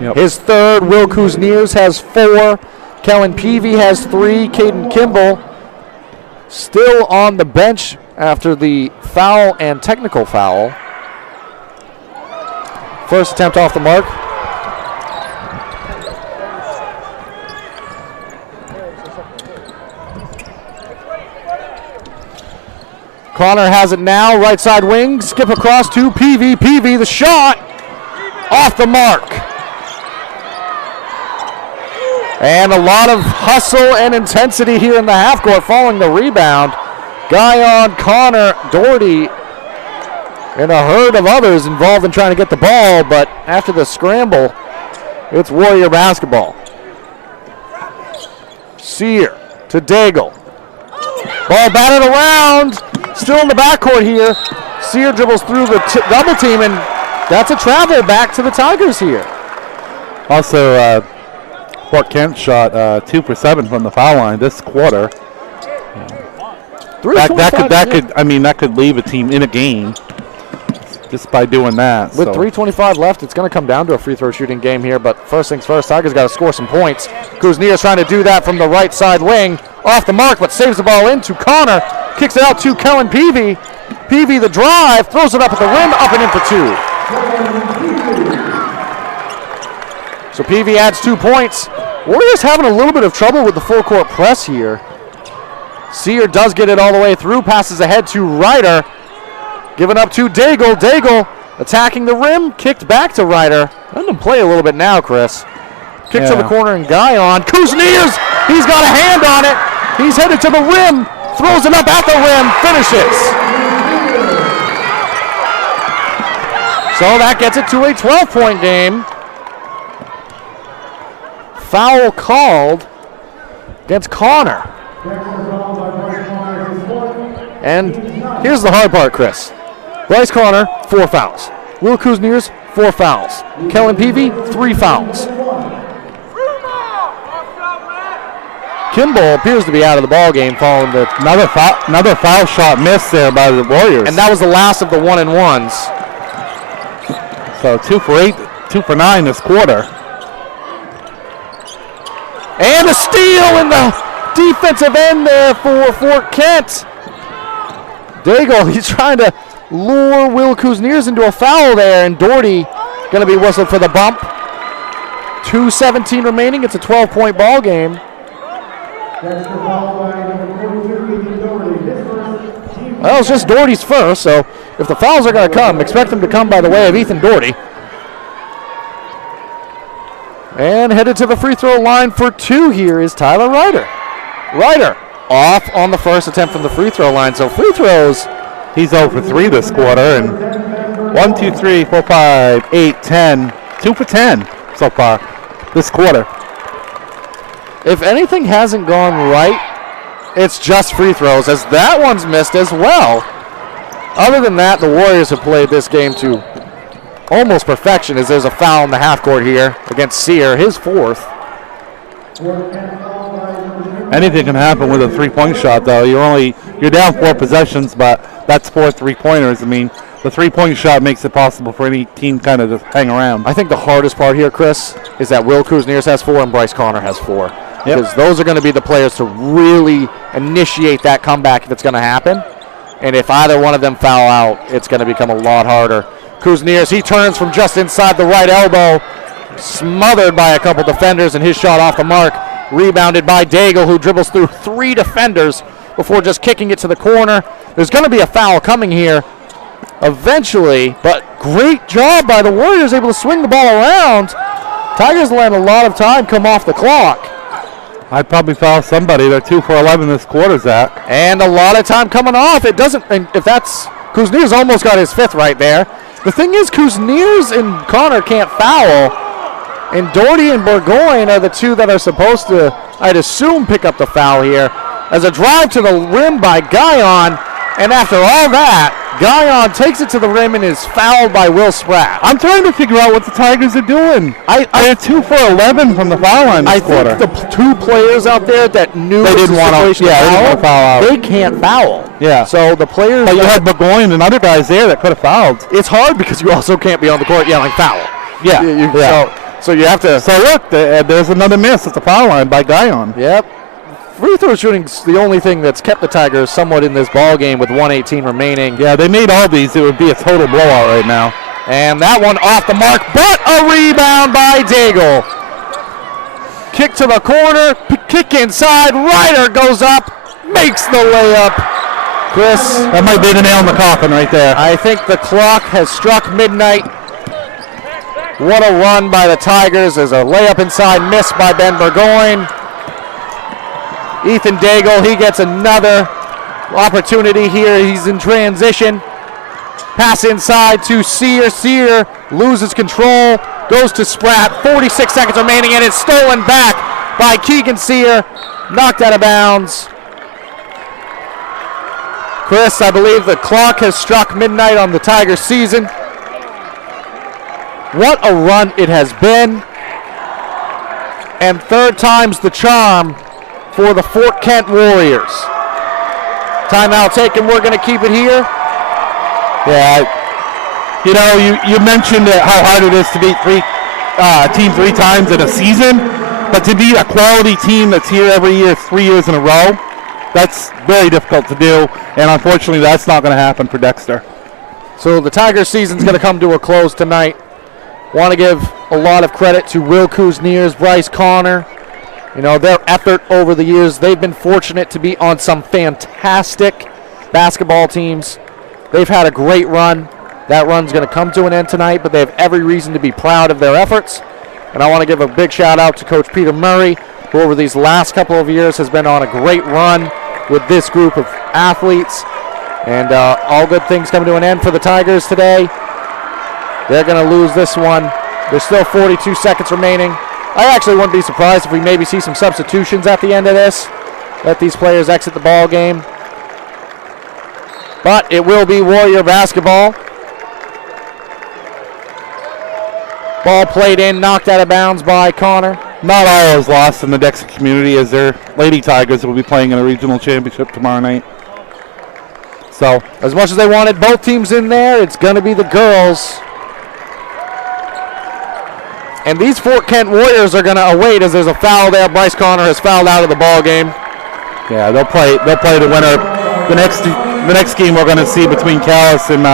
Yep. His third. Will Kuzniers has 4. Kellen Peavy has 3. Caden Kimball still on the bench after the foul and technical foul. First attempt off the mark. Connor has it now, right side wing, skip across to Peavy. Peavy, the shot, off the mark. And a lot of hustle and intensity here in the half court following the rebound. Guy on Connor, Doherty, and a herd of others involved in trying to get the ball, but after the scramble, it's Warrior basketball. Sear to Daigle. Ball batted around. Still in the backcourt here. Sear dribbles through the double team, and that's a travel back to the Tigers here. Also, Fort Kent shot 2 for 7 from the foul line this quarter. That could leave a team in a game just by doing that. With 3:25 left, it's going to come down to a free throw shooting game here. But first things first, Tigers got to score some points. Kuzniers trying to do that from the right side wing, off the mark, but saves the ball into Connor. Kicks it out to Kellen Peavy. Peavy the drive, throws it up at the rim, up and in for 2. So Peavy adds 2 points. Warriors having a little bit of trouble with the full court press here. Sear does get it all the way through, passes ahead to Ryder. Giving up to Daigle. Daigle attacking the rim, kicked back to Ryder. Letting him play a little bit now, Chris. Kick to the corner and Guy on. Kuzniers, he's got a hand on it. He's headed to the rim, throws it up at the rim, finishes. So that gets it to a 12-point game. Foul called against Connor. And here's the hard part, Chris. Bryce Connor, 4 fouls. Will Kuzniers, 4 fouls. Kellen Peavy, 3 fouls. Kimball appears to be out of the ball game following another foul shot missed there by the Warriors. And that was the last of the 1-and-1s. So 2 for 8, 2 for 9 this quarter. And a steal in the defensive end there for Fort Kent. Daigle, he's trying to lure Will Kuzniers into a foul there, and Doherty going to be whistled for the bump. 2:17 remaining. It's a 12-point ball game. Well, it's just Doherty's first, so if the fouls are going to come, expect them to come by the way of Ethan Doherty. And headed to the free throw line for 2 here is Tyler Ryder. Ryder off on the first attempt from the free throw line, so free throws. He's 0 for 3 this quarter, and 1, 2, 3, 4, 5, 8, 10, 2 for 10 so far this quarter. If anything hasn't gone right, it's just free throws, as that one's missed as well. Other than that, the Warriors have played this game to almost perfection, as there's a foul in the half court here against Sear, his 4th. Anything can happen with a 3-point shot, though. You're down 4 possessions, but that's 4 3-pointers. I mean, the 3-point shot makes it possible for any team kind of to hang around. I think the hardest part here, Chris, is that Will Kuzniers has 4 and Bryce Connor has 4. Yep. Because those are going to be the players to really initiate that comeback if it's going to happen. And if either one of them foul out, it's going to become a lot harder. Kuzniers, he turns from just inside the right elbow, smothered by a couple defenders, and his shot off the mark. Rebounded by Daigle, who dribbles through 3 defenders before just kicking it to the corner. There's going to be a foul coming here eventually, but great job by the Warriors, able to swing the ball around. Tigers letting a lot of time come off the clock. I'd probably foul somebody. They're 2 for 11 this quarter, Zach. And a lot of time coming off. It doesn't, and if that's, Kuzniers almost got his 5th right there. The thing is, Kuzniers and Connor can't foul And Doherty and Burgoyne are the two that are supposed to, I'd assume, pick up the foul here. As a drive to the rim by Guyon, and after all that, Guyon takes it to the rim and is fouled by Will Spratt. I'm trying to figure out what the Tigers are doing. They're 2 for 11 from the foul line this quarter. I think the two players out there that knew they didn't want to foul out. They can't foul. Yeah. So the players. But you had Burgoyne and other guys there that could have fouled. It's hard because you also can't be on the court yelling foul. Yeah. So you have to. So look, there's another miss at the foul line by Guyon. Yep. Free throw shooting's the only thing that's kept the Tigers somewhat in this ball game with 1:18 remaining. Yeah, they made all these. It would be a total blowout right now. And that one off the mark, but a rebound by Daigle. Kick to the corner, kick inside, Ryder goes up, makes the layup. Chris. That might be the nail in the coffin right there. I think the clock has struck midnight. What a run by the Tigers. There's a layup inside, missed by Ben Burgoyne. Ethan Daigle, he gets another opportunity here. He's in transition. Pass inside to Sear. Sear loses control, goes to Spratt. 46 seconds remaining, and it's stolen back by Keegan Sear. Knocked out of bounds. Chris, I believe the clock has struck midnight on the Tigers season. What a run it has been. And third time's the charm for the Fort Kent Warriors. Timeout taken. We're going to keep it here. Yeah, you mentioned how hard it is to beat team 3 times in a season, but to beat a quality team that's here every year 3 years in a row, that's very difficult to do, and unfortunately that's not going to happen for Dexter. So the Tigers season's going to come to a close tonight. Want to give a lot of credit to Will Kuzniers, Bryce Connor. Their effort over the years. They've been fortunate to be on some fantastic basketball teams. They've had a great run. That run's going to come to an end tonight, but they have every reason to be proud of their efforts. And I want to give a big shout out to Coach Peter Murray, who over these last couple of years has been on a great run with this group of athletes. And all good things coming to an end for the Tigers today. They're going to lose this one. There's still 42 seconds remaining. I actually wouldn't be surprised if we maybe see some substitutions at the end of this. Let these players exit the ball game. But it will be Warrior basketball. Ball played in, knocked out of bounds by Connor. Not all is lost in the Dexter community, as their Lady Tigers will be playing in a regional championship tomorrow night. So, as much as they wanted both teams in there, it's going to be the girls. And these Fort Kent Warriors are going to await as there's a foul there. Bryce Connor has fouled out of the ball game. Yeah, they'll play the winner. The next game we're going to see between Callis and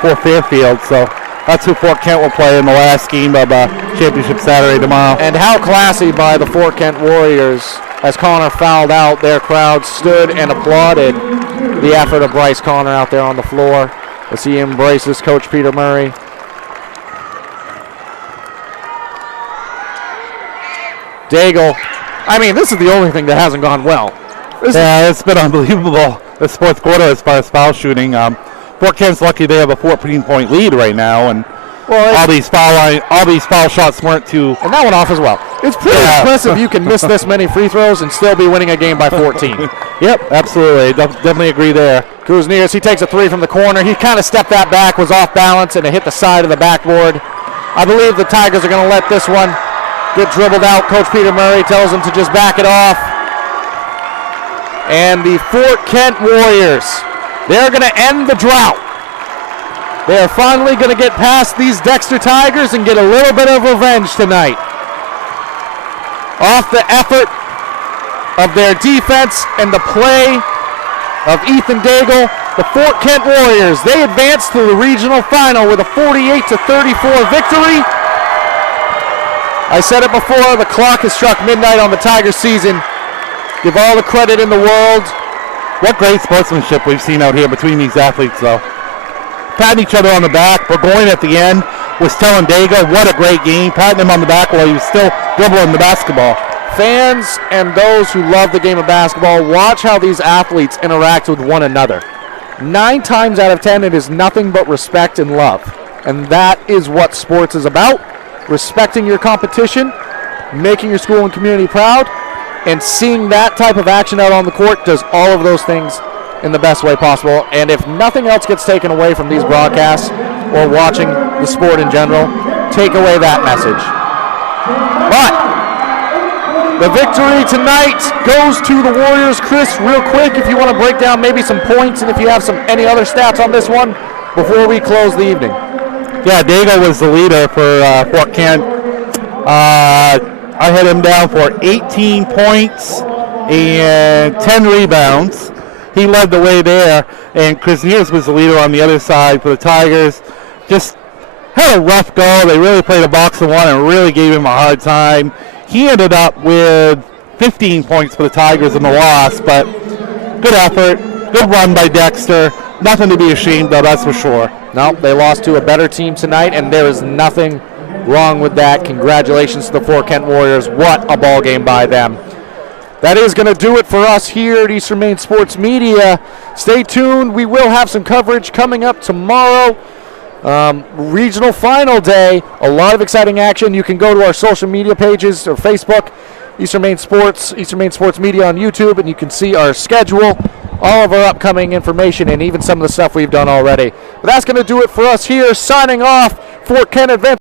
Fort Fairfield. So that's who Fort Kent will play in the last game of Championship Saturday tomorrow. And how classy by the Fort Kent Warriors. As Connor fouled out, their crowd stood and applauded the effort of Bryce Connor out there on the floor as he embraces Coach Peter Murray. Daigle. I mean, this is the only thing that hasn't gone well. It's been unbelievable this fourth quarter as far as foul shooting. Fort Kent's lucky they have a 14-point lead right now, and all these foul shots weren't too. And that went off as well. It's pretty impressive you can miss this many free throws and still be winning a game by 14. Yep, absolutely. Definitely agree there. Kuzniers, he takes a three from the corner. He kind of stepped that back, was off balance, and it hit the side of the backboard. I believe the Tigers are going to let this one get dribbled out. Coach Peter Murray tells them to just back it off. And the Fort Kent Warriors, they're going to end the drought. They are finally going to get past these Dexter Tigers and get a little bit of revenge tonight. Off the effort of their defense and the play of Ethan Daigle, the Fort Kent Warriors, they advance to the regional final with a 48-34 victory. I said it before, the clock has struck midnight on the Tigers season. Give all the credit in the world. What great sportsmanship we've seen out here between these athletes, though. Patting each other on the back. Burgoyne at the end was telling Daigle what a great game, patting him on the back while he was still dribbling the basketball. Fans and those who love the game of basketball, watch how these athletes interact with one another. 9 times out of 10, it is nothing but respect and love. And that is what sports is about. respecting your competition, making your school and community proud, and seeing that type of action out on the court does all of those things in the best way possible. And if nothing else gets taken away from these broadcasts or watching the sport in general, take away that message. But the victory tonight goes to the Warriors. Chris, real quick, if you want to break down maybe some points and if you have any other stats on this one before we close the evening. Yeah, Dago was the leader for Fort Kent. I had him down for 18 points and 10 rebounds. He led the way there, and Krasniers was the leader on the other side for the Tigers. Just had a rough go. They really played a box of one and really gave him a hard time. He ended up with 15 points for the Tigers in the loss, but good effort, good run by Dexter. Nothing to be ashamed of, that's for sure. No, they lost to a better team tonight, and there is nothing wrong with that. Congratulations to the Fort Kent Warriors. What a ball game by them. That is going to do it for us here at Eastern Maine Sports Media. Stay tuned. We will have some coverage coming up tomorrow. Regional final day. A lot of exciting action. You can go to our social media pages or Facebook, Eastern Maine Sports Media on YouTube, and you can see our schedule, all of our upcoming information, and even some of the stuff we've done already. But that's going to do it for us here. Signing off, Fort Kent Advance.